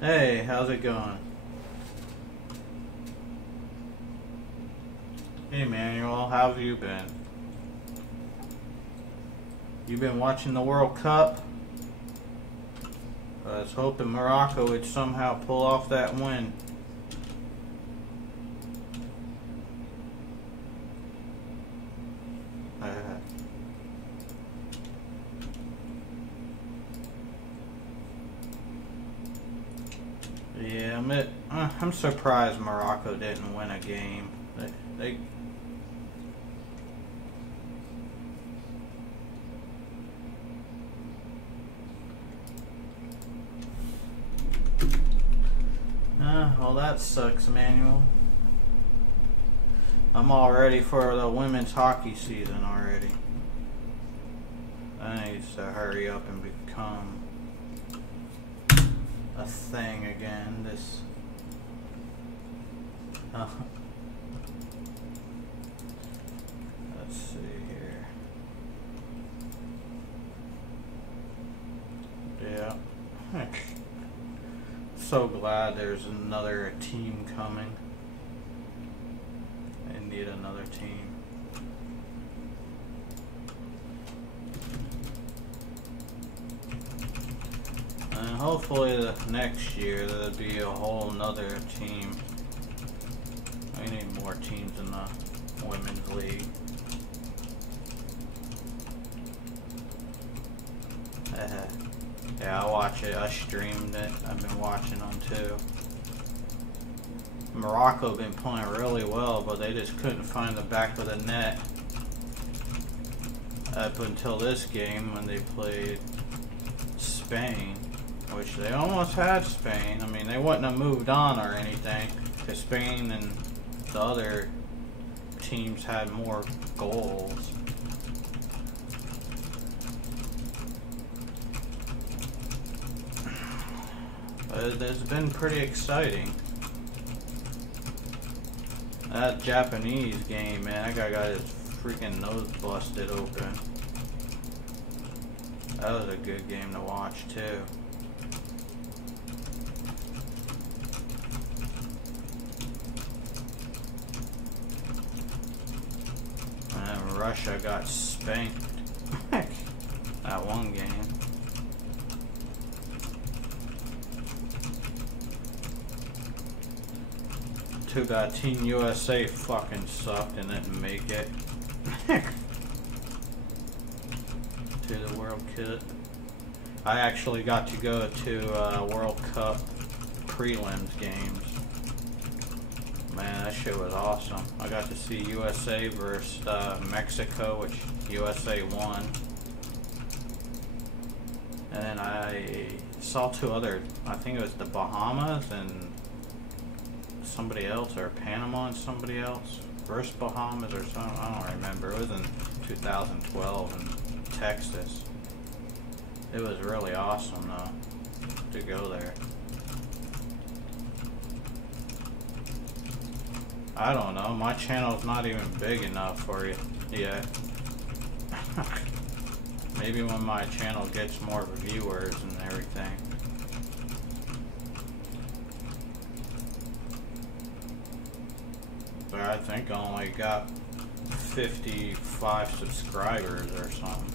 Hey, how's it going? Hey, Manuel, how have you been? You been watching the World Cup? I was hoping Morocco would somehow pull off that win. Yeah, I'm surprised Morocco didn't win a game. They Well that sucks, Manuel. I'm all ready for the women's hockey season already. That needs to hurry up and become a thing again. This. Let's see here. Yeah. So glad there's another team coming. I need another team. And hopefully the next year there'll be a whole nother team. We need more teams in the women's league. Yeah, I watch it. I streamed it. I've been watching them too. Morocco been playing really well, but they just couldn't find the back of the net up until this game when they played Spain, which they almost had Spain. I mean, they wouldn't have moved on or anything because Spain and the other teams had more goals. But it's been pretty exciting. That Japanese game, man, that guy got his freaking nose busted open. That was a good game to watch too. And Russia got spanked. That one game. Too bad Team USA fucking sucked and didn't make it to the World Cup. I actually got to go to World Cup prelims games. Man, that shit was awesome. I got to see USA versus Mexico, which USA won. And then I saw two other, I think it was the Bahamas and somebody else, or Panama and somebody else versus Bahamas or something. I don't remember. It was in 2012 in Texas. It was really awesome though to go there. I don't know. My channel's not even big enough for you yet. Maybe when my channel gets more viewers and everything. But I think I only got 55 subscribers or something.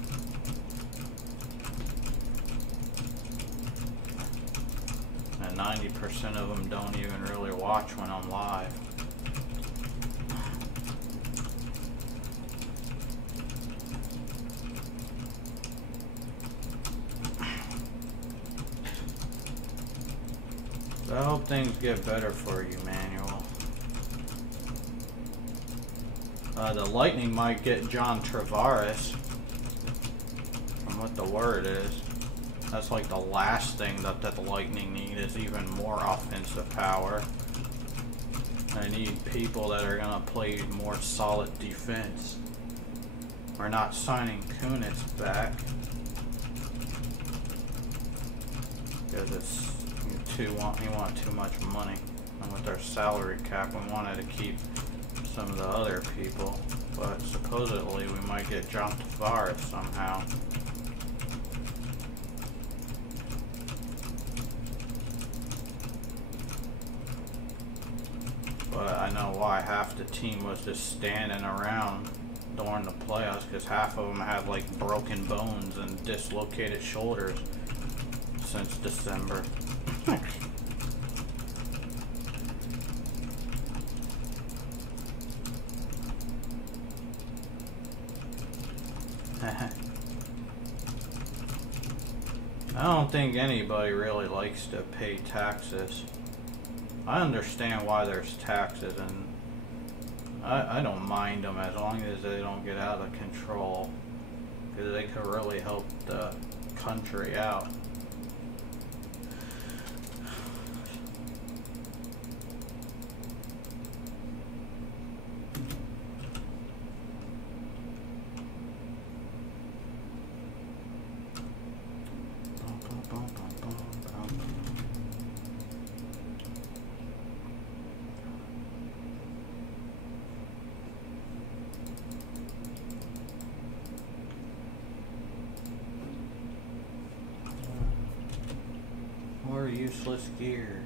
And 90% of them don't even really watch when I'm live. So I hope things get better for you, Manuel. The Lightning might get John Tavares, from what the word is. That's like the last thing that the Lightning need, is even more offensive power. I need people that are going to play more solid defense. We're not signing Kunitz back because it's he wanted too much money, and with our salary cap we wanted to keep some of the other people, but supposedly we might get John Tavares somehow. But I know why half the team was just standing around during the playoffs, because half of them have like broken bones and dislocated shoulders since December. I don't think anybody really likes to pay taxes. I understand why there's taxes, and I don't mind them as long as they don't get out of control, because they could really help the country out. useless gear.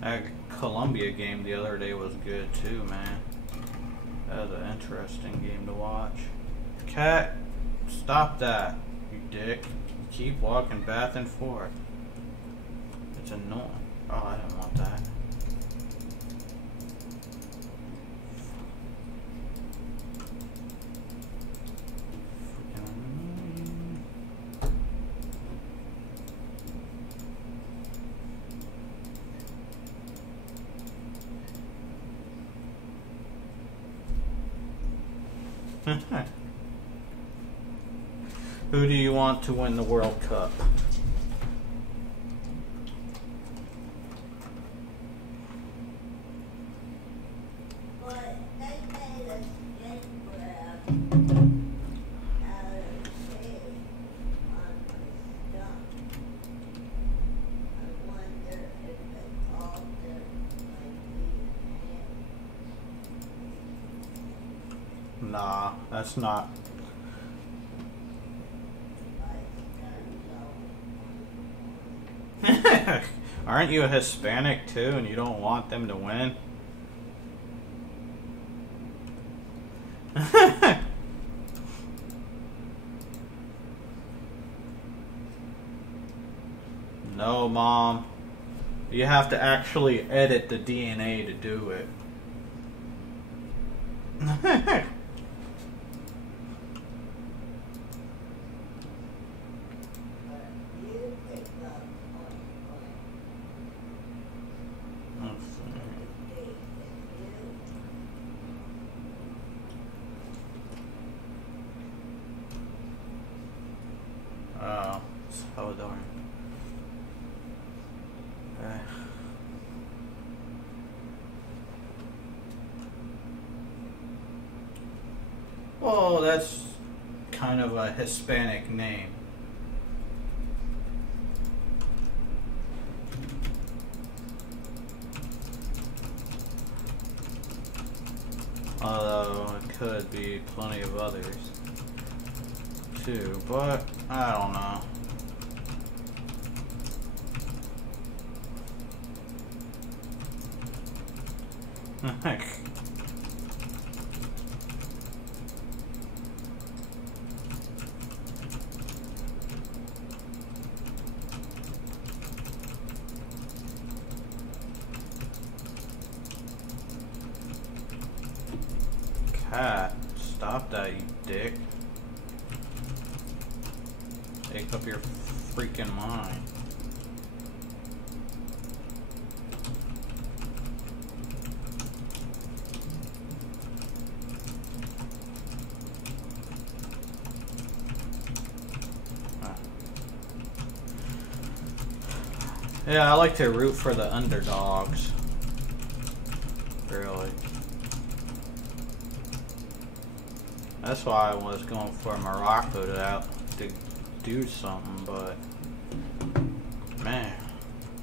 That Columbia game the other day was good too, man. That was an interesting game to watch. Cat, stop that, you dick. Keep walking back and forth. It's annoying. Oh, I didn't want that. Who do you want to win the World Cup? Nah, that's not. Aren't you a Hispanic too and you don't want them to win? No, Mom. You have to actually edit the DNA to do it. Oh, so darn. Well, that's kind of a Hispanic name. Although it could be plenty of others too, but I don't know. Cat, stop that, you dick. Make up your freaking mind. Yeah, I like to root for the underdogs. Really. That's why I was going for Morocco to do something, but man,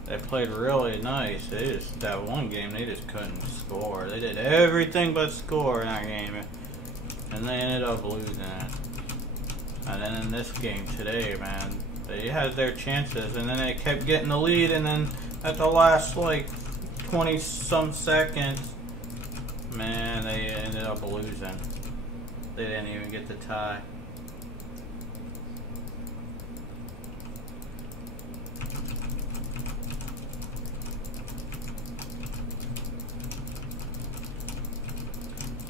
they played really nice. They just, that one game, they just couldn't score. They did everything but score in that game, and they ended up losing it. And then in this game today, man, they had their chances, and then they kept getting the lead, and then at the last like 20 some seconds, man, they ended up losing. They didn't even get the tie.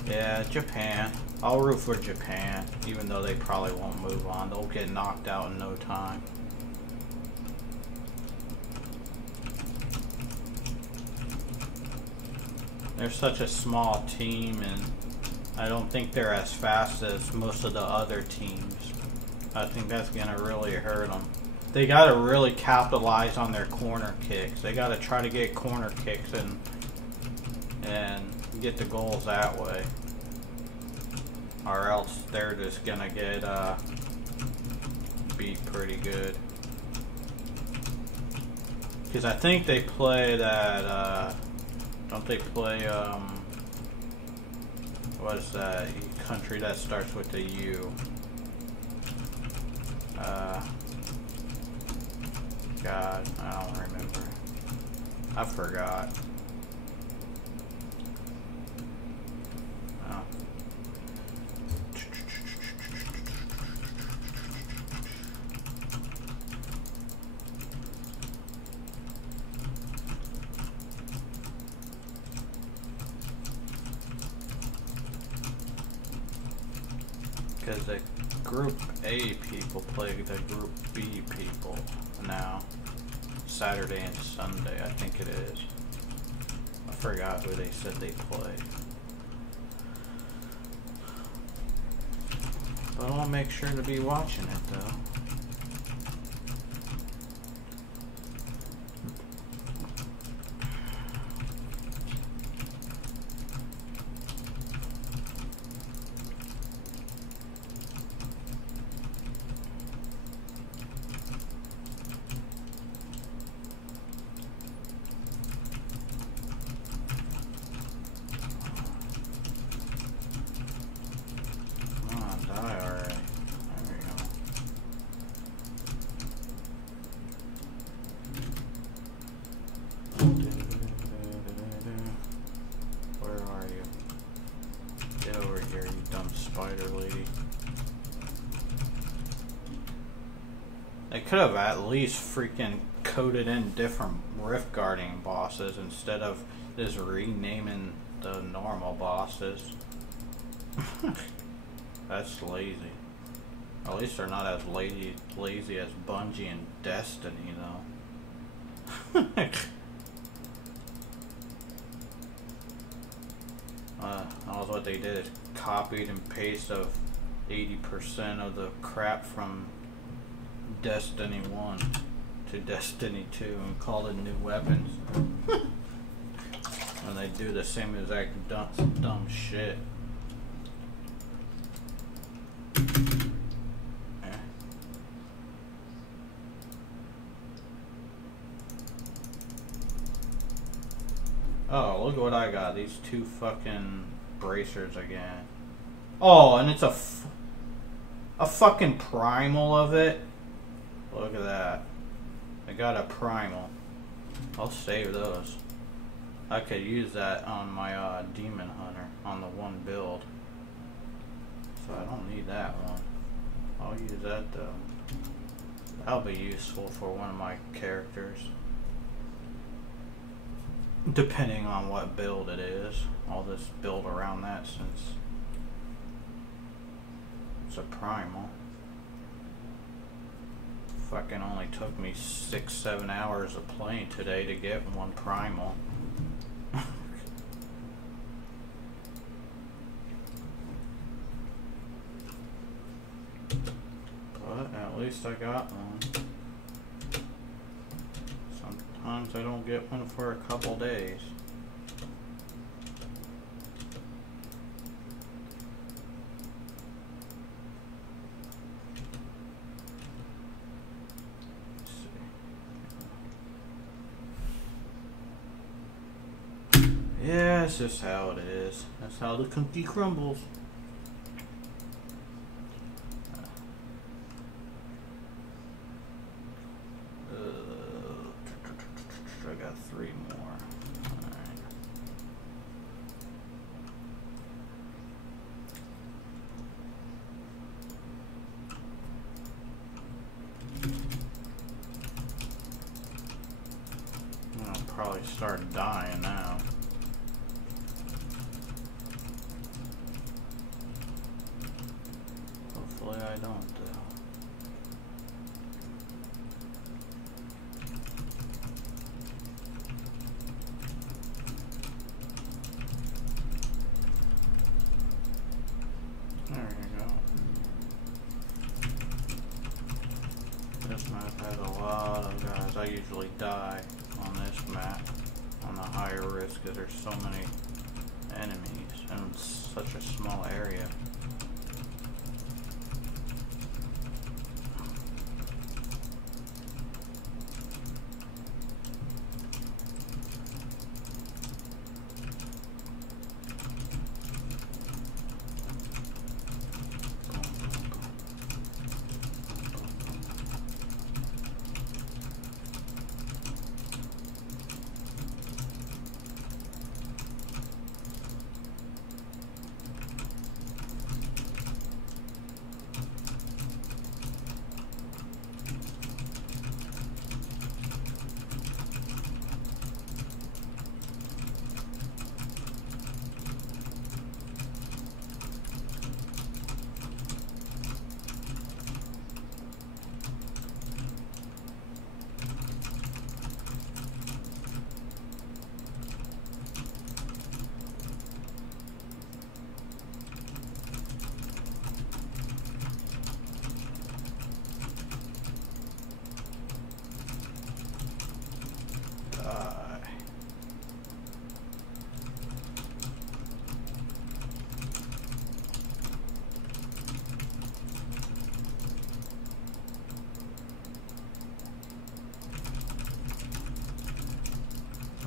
Yeah, Japan. I'll root for Japan, even though they probably won't move on. They'll get knocked out in no time. They're such a small team, and I don't think they're as fast as most of the other teams. I think that's going to really hurt them. They got to really capitalize on their corner kicks. They got to try to get corner kicks and get the goals that way. Or else they're just going to get beat pretty good. Because I think they play that Don't they play, what is that country that starts with a U? God, I don't remember. I forgot. Oh. Because the Group A people play the Group B people now. Saturday and Sunday, I think it is. I forgot who they said they played. But I'll make sure to be watching it though. They could have at least freaking coded in different rift guarding bosses instead of just renaming the normal bosses. That's lazy. At least they're not as lazy as Bungie and Destiny, though. All what they did is copied and pasted of 80% of the crap from Destiny 1 to Destiny 2 and called it new weapons. And they do the same exact dumb shit. Oh, look at what I got. These two fucking bracers again. Oh, and it's a fucking primal of it. Look at that. I got a primal. I'll save those. I could use that on my demon hunter on the one build. So I don't need that one. I'll use that though. That'll be useful for one of my characters. Depending on what build it is. I'll just build around that since it's a primal. Fucking only took me 6-7 hours of playing today to get one primal. But at least I got one. Sometimes I don't get one for a couple days. Yeah, that's just how it is. That's how the cookie crumbles. I got 3 more. Alright. I'll probably start dying now. Hopefully I don't though. There you go. This map has a lot of guys. I usually die on this map on the higher risk because there's so many enemies and it's such a small area.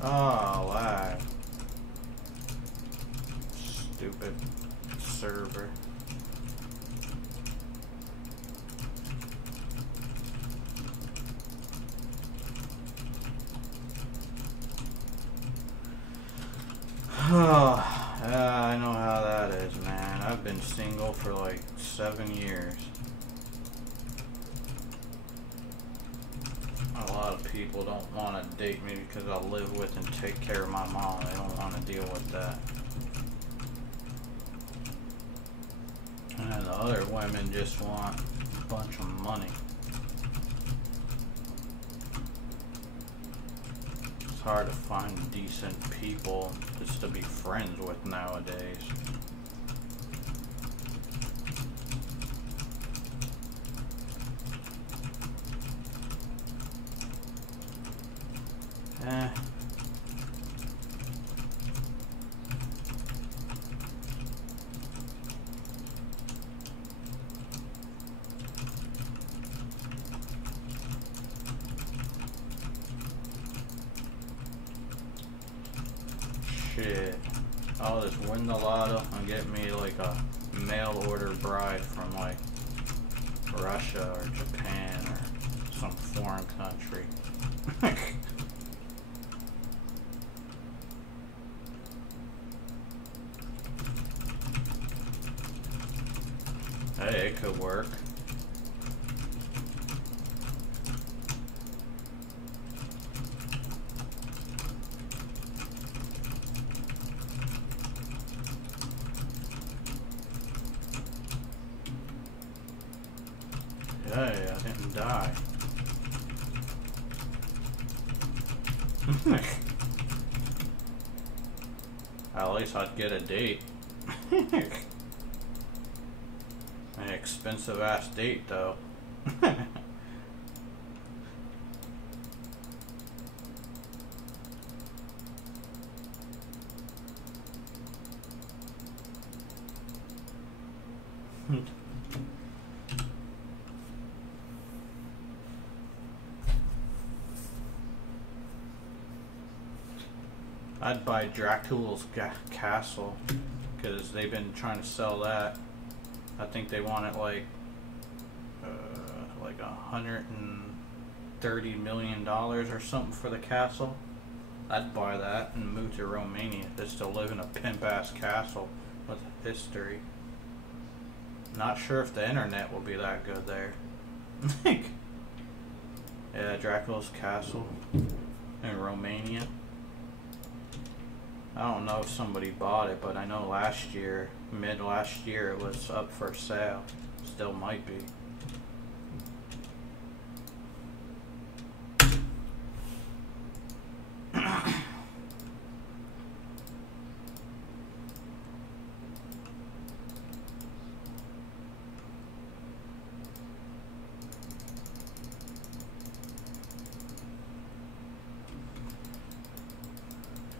Oh, lag. Stupid server. Oh, yeah, I know how that is, man. I've been single for like 7 years. A lot of people don't want to date me because I live with and take care of my mom. They don't want to deal with that. And the other women just want a bunch of money. It's hard to find decent people just to be friends with nowadays. Eh. Shit. I'll just win the lotto and get me like a mail order bride from like Russia or Japan or some foreign country. Hey, it could work. Hey, I didn't die. At least I'd get a date. An expensive ass date though. I'd buy Dracula's castle because they've been trying to sell that. I think they want it like $130 million or something for the castle. I'd buy that and move to Romania just to live in a pimp ass castle with history. Not sure if the internet will be that good there. Yeah, Dracula's castle in Romania. I don't know if somebody bought it, but I know last year, mid last year, it was up for sale. Still might be.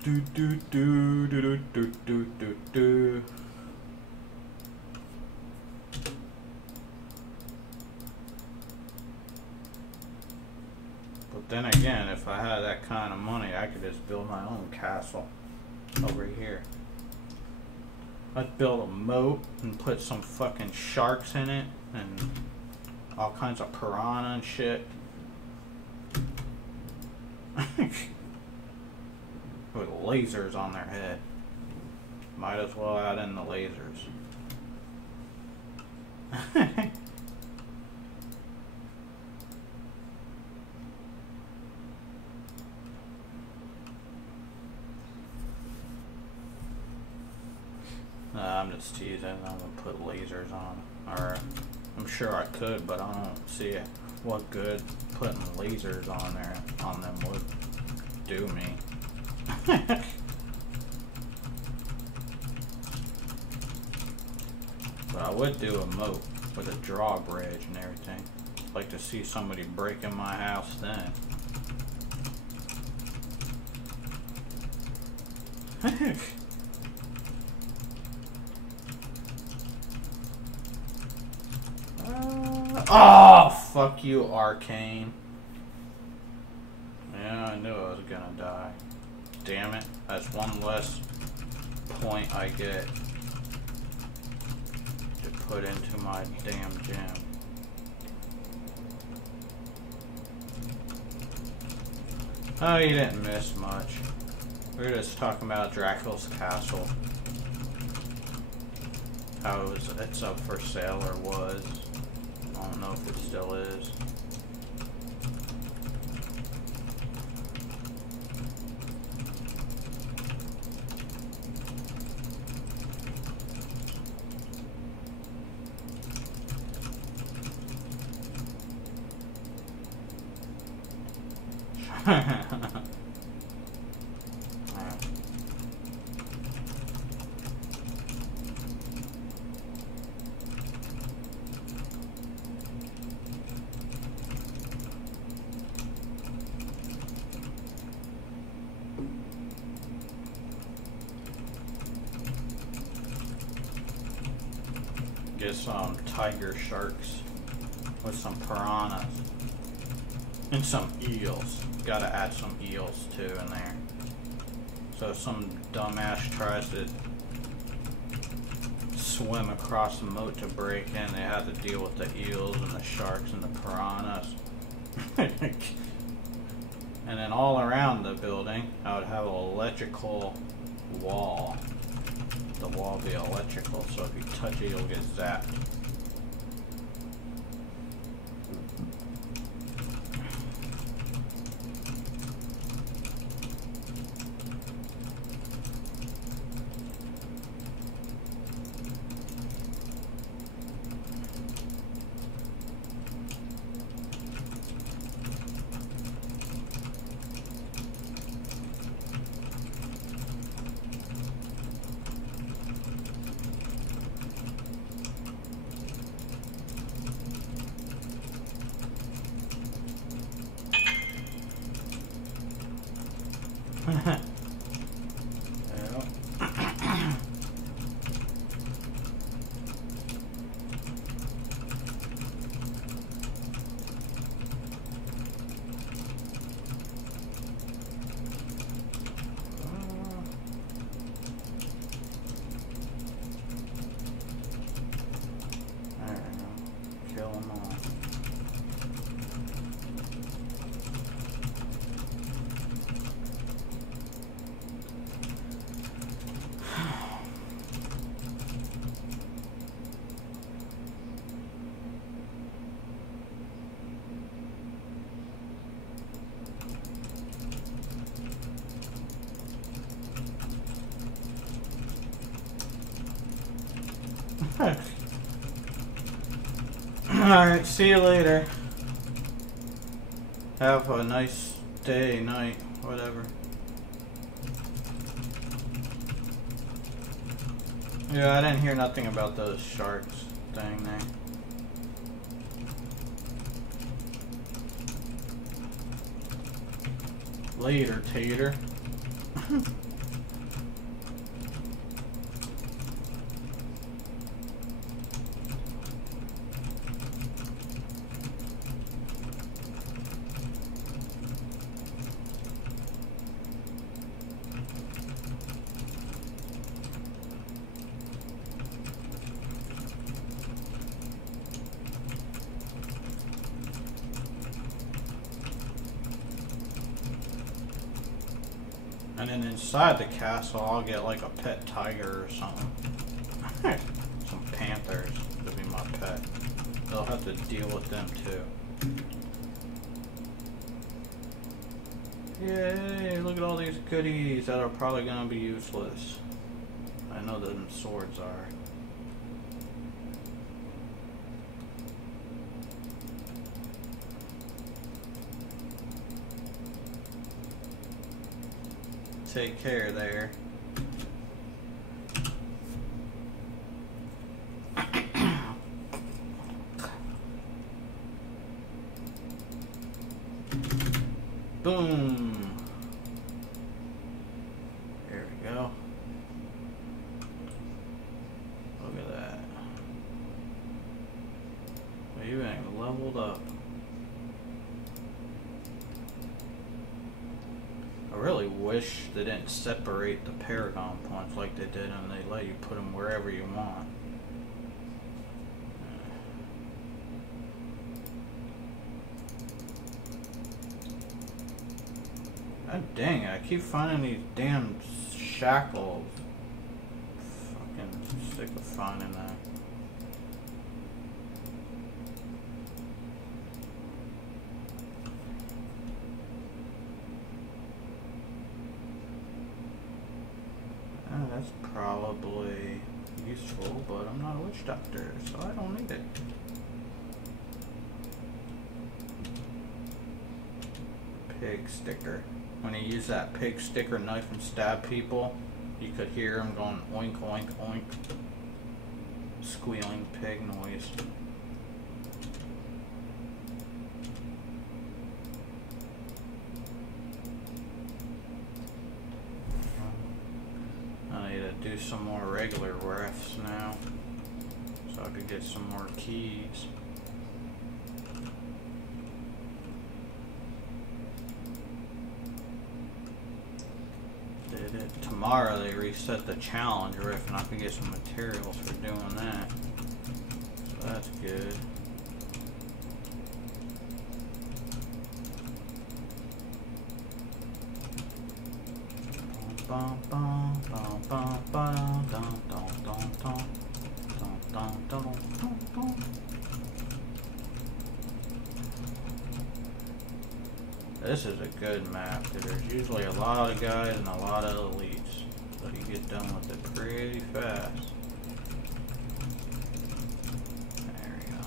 Do do do do do do do do. But then again, if I had that kind of money, I could just build my own castle over here. I'd build a moat and put some fucking sharks in it and all kinds of piranha and shit. With lasers on their head. Might as well add in the lasers. I'm just teasing. I'm gonna put lasers on. Or I'm sure I could, but I don't see what good putting lasers on them would do me. But I would do a moat with a drawbridge and everything. I'd like to see somebody break in my house then. Oh, fuck you, Arcane. Yeah, I knew I was gonna die. damn it. That's one less point I get to put into my damn gym. Oh, you didn't miss much. We were just talking about Dracula's castle. How it's up for sale or was. I don't know if it still is. Get some tiger sharks with some piranhas and some eels. Gotta add some eels too in there. So if some dumbass tries to swim across the moat to break in, they have to deal with the eels and the sharks and the piranhas. And then all around the building, I would have an electrical wall. The wall will be electrical, so if you touch it, you'll get zapped. Alright, see you later. Have a nice day, night, whatever. Yeah, I didn't hear nothing about those sharks thing there. Later, tater. And then inside the castle, I'll get like a pet tiger or something. Some panthers to be my pet. They'll have to deal with them too. Yay, look at all these goodies that are probably going to be useless. I know them swords are. Take care there. Boom. There we go. Look at that. We ain't leveled up. really wish they didn't separate the Paragon points like they did and they let you put them wherever you want. God dang it, I keep finding these damn shackles. Fucking sick of finding that. That's probably useful, but I'm not a witch doctor, so I don't need it. Pig sticker. When you use that pig sticker knife and stab people, you could hear them going oink, oink, oink. Squealing pig noise. I need to do some more regular refs now, so I could get some more keys. Did it. Tomorrow they reset the challenge riff and I can get some materials for doing that. So that's good. Bum, bum, bum, bum, bum, dum, dum, dum, dum, dum, dum, dum, dum, dum. This is a good map. There's usually a lot of guys and a lot of elites, so you get done with it pretty fast. There we go.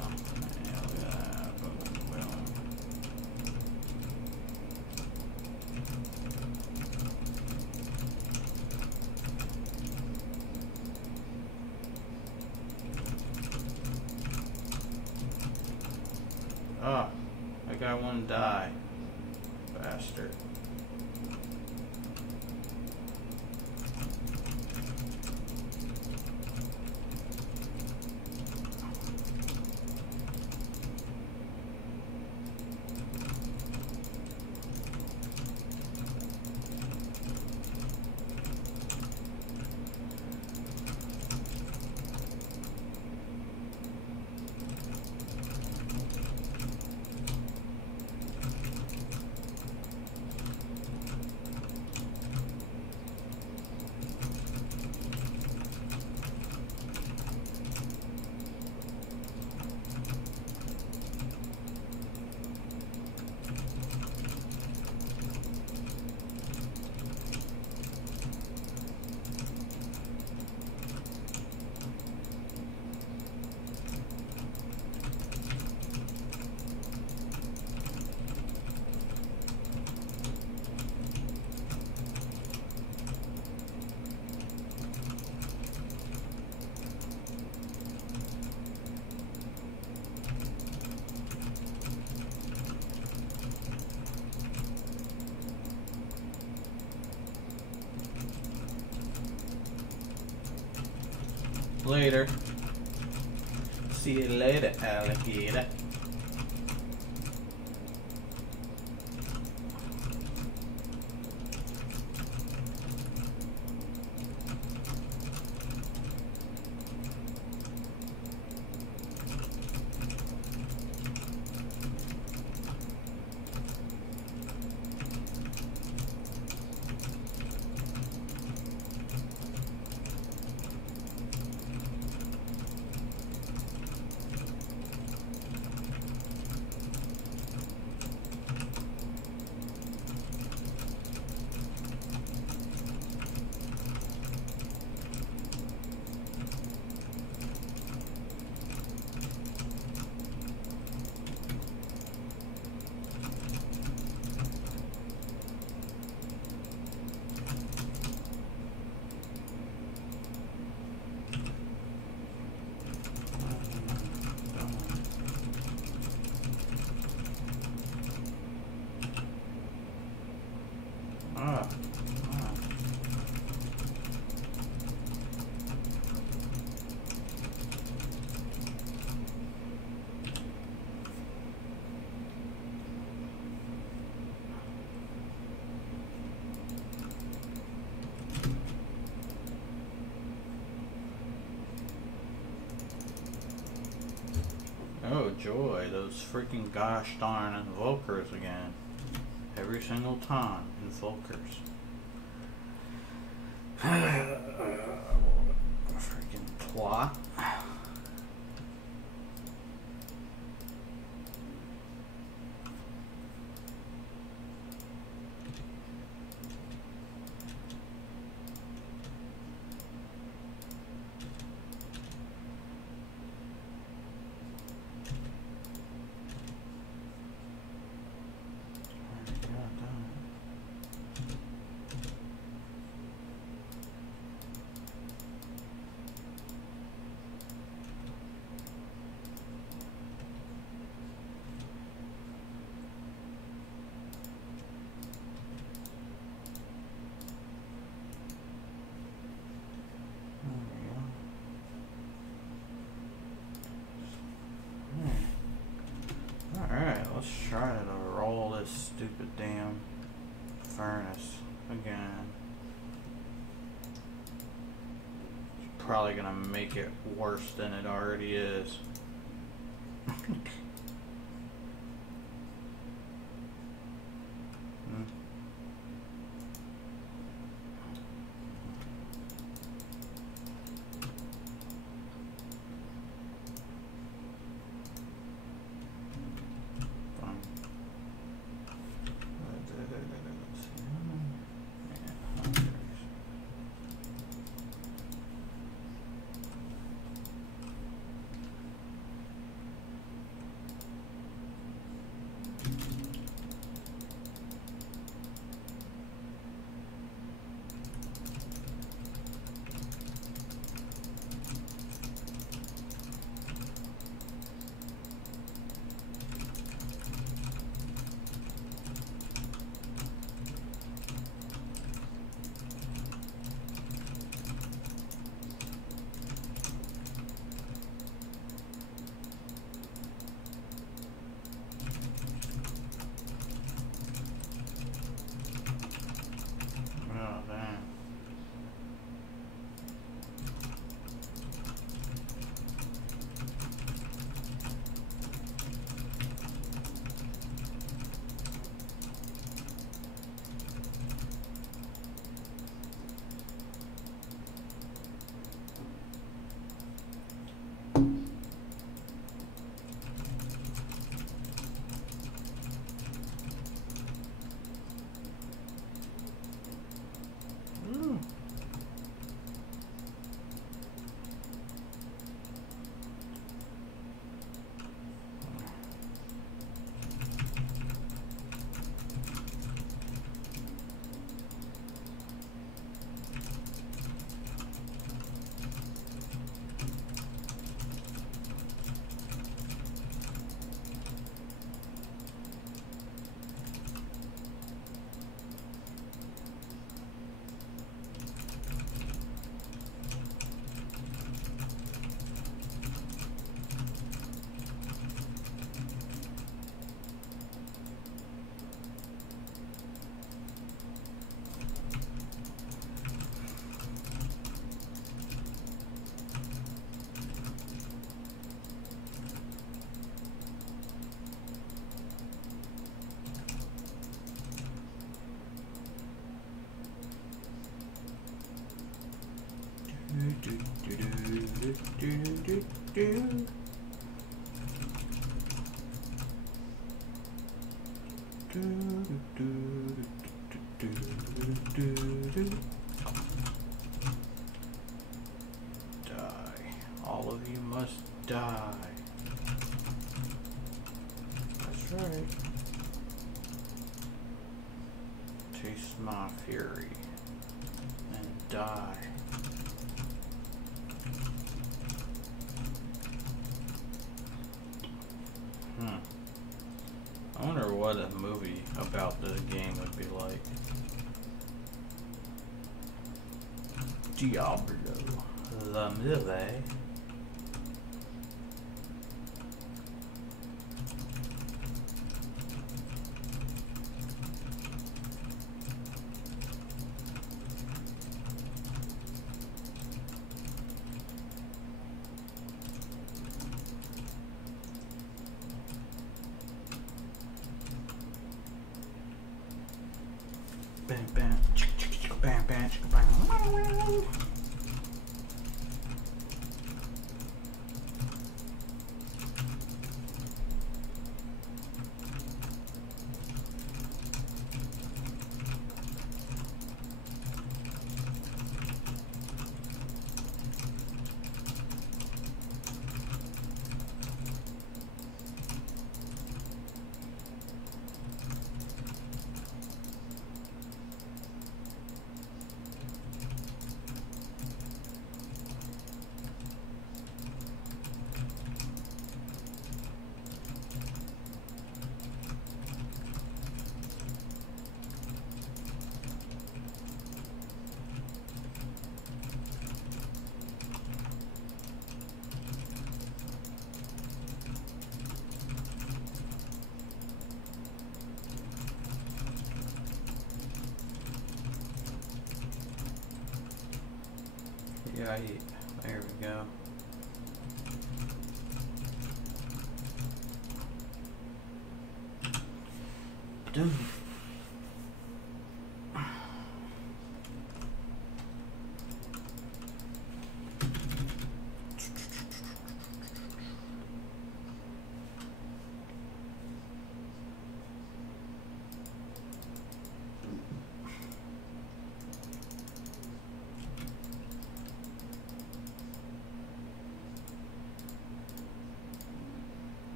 Yeah, look at that. Boom, boom. Oh, that guy won't die. Bastard. Later. See you later, alligator. Oh joy, those freaking gosh darn invokers again. Every single time, invokers. Freaking plot. Alright, let's try to roll this stupid damn furnace again. It's probably gonna make it worse than it already is. Die. All of you must die. That's right. Taste my fury and die. I wonder what a movie about this game would be like. Diablo, the movie. Bam, bam, bam, bam, bam. Yeah, there we go. Done.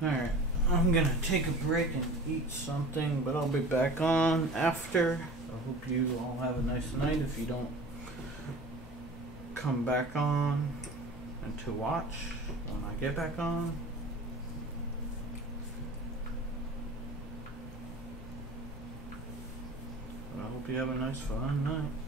Alright, I'm gonna take a break and eat something, but I'll be back on after. I hope you all have a nice night if you don't come back on and to watch when I get back on. But I hope you have a nice fun night.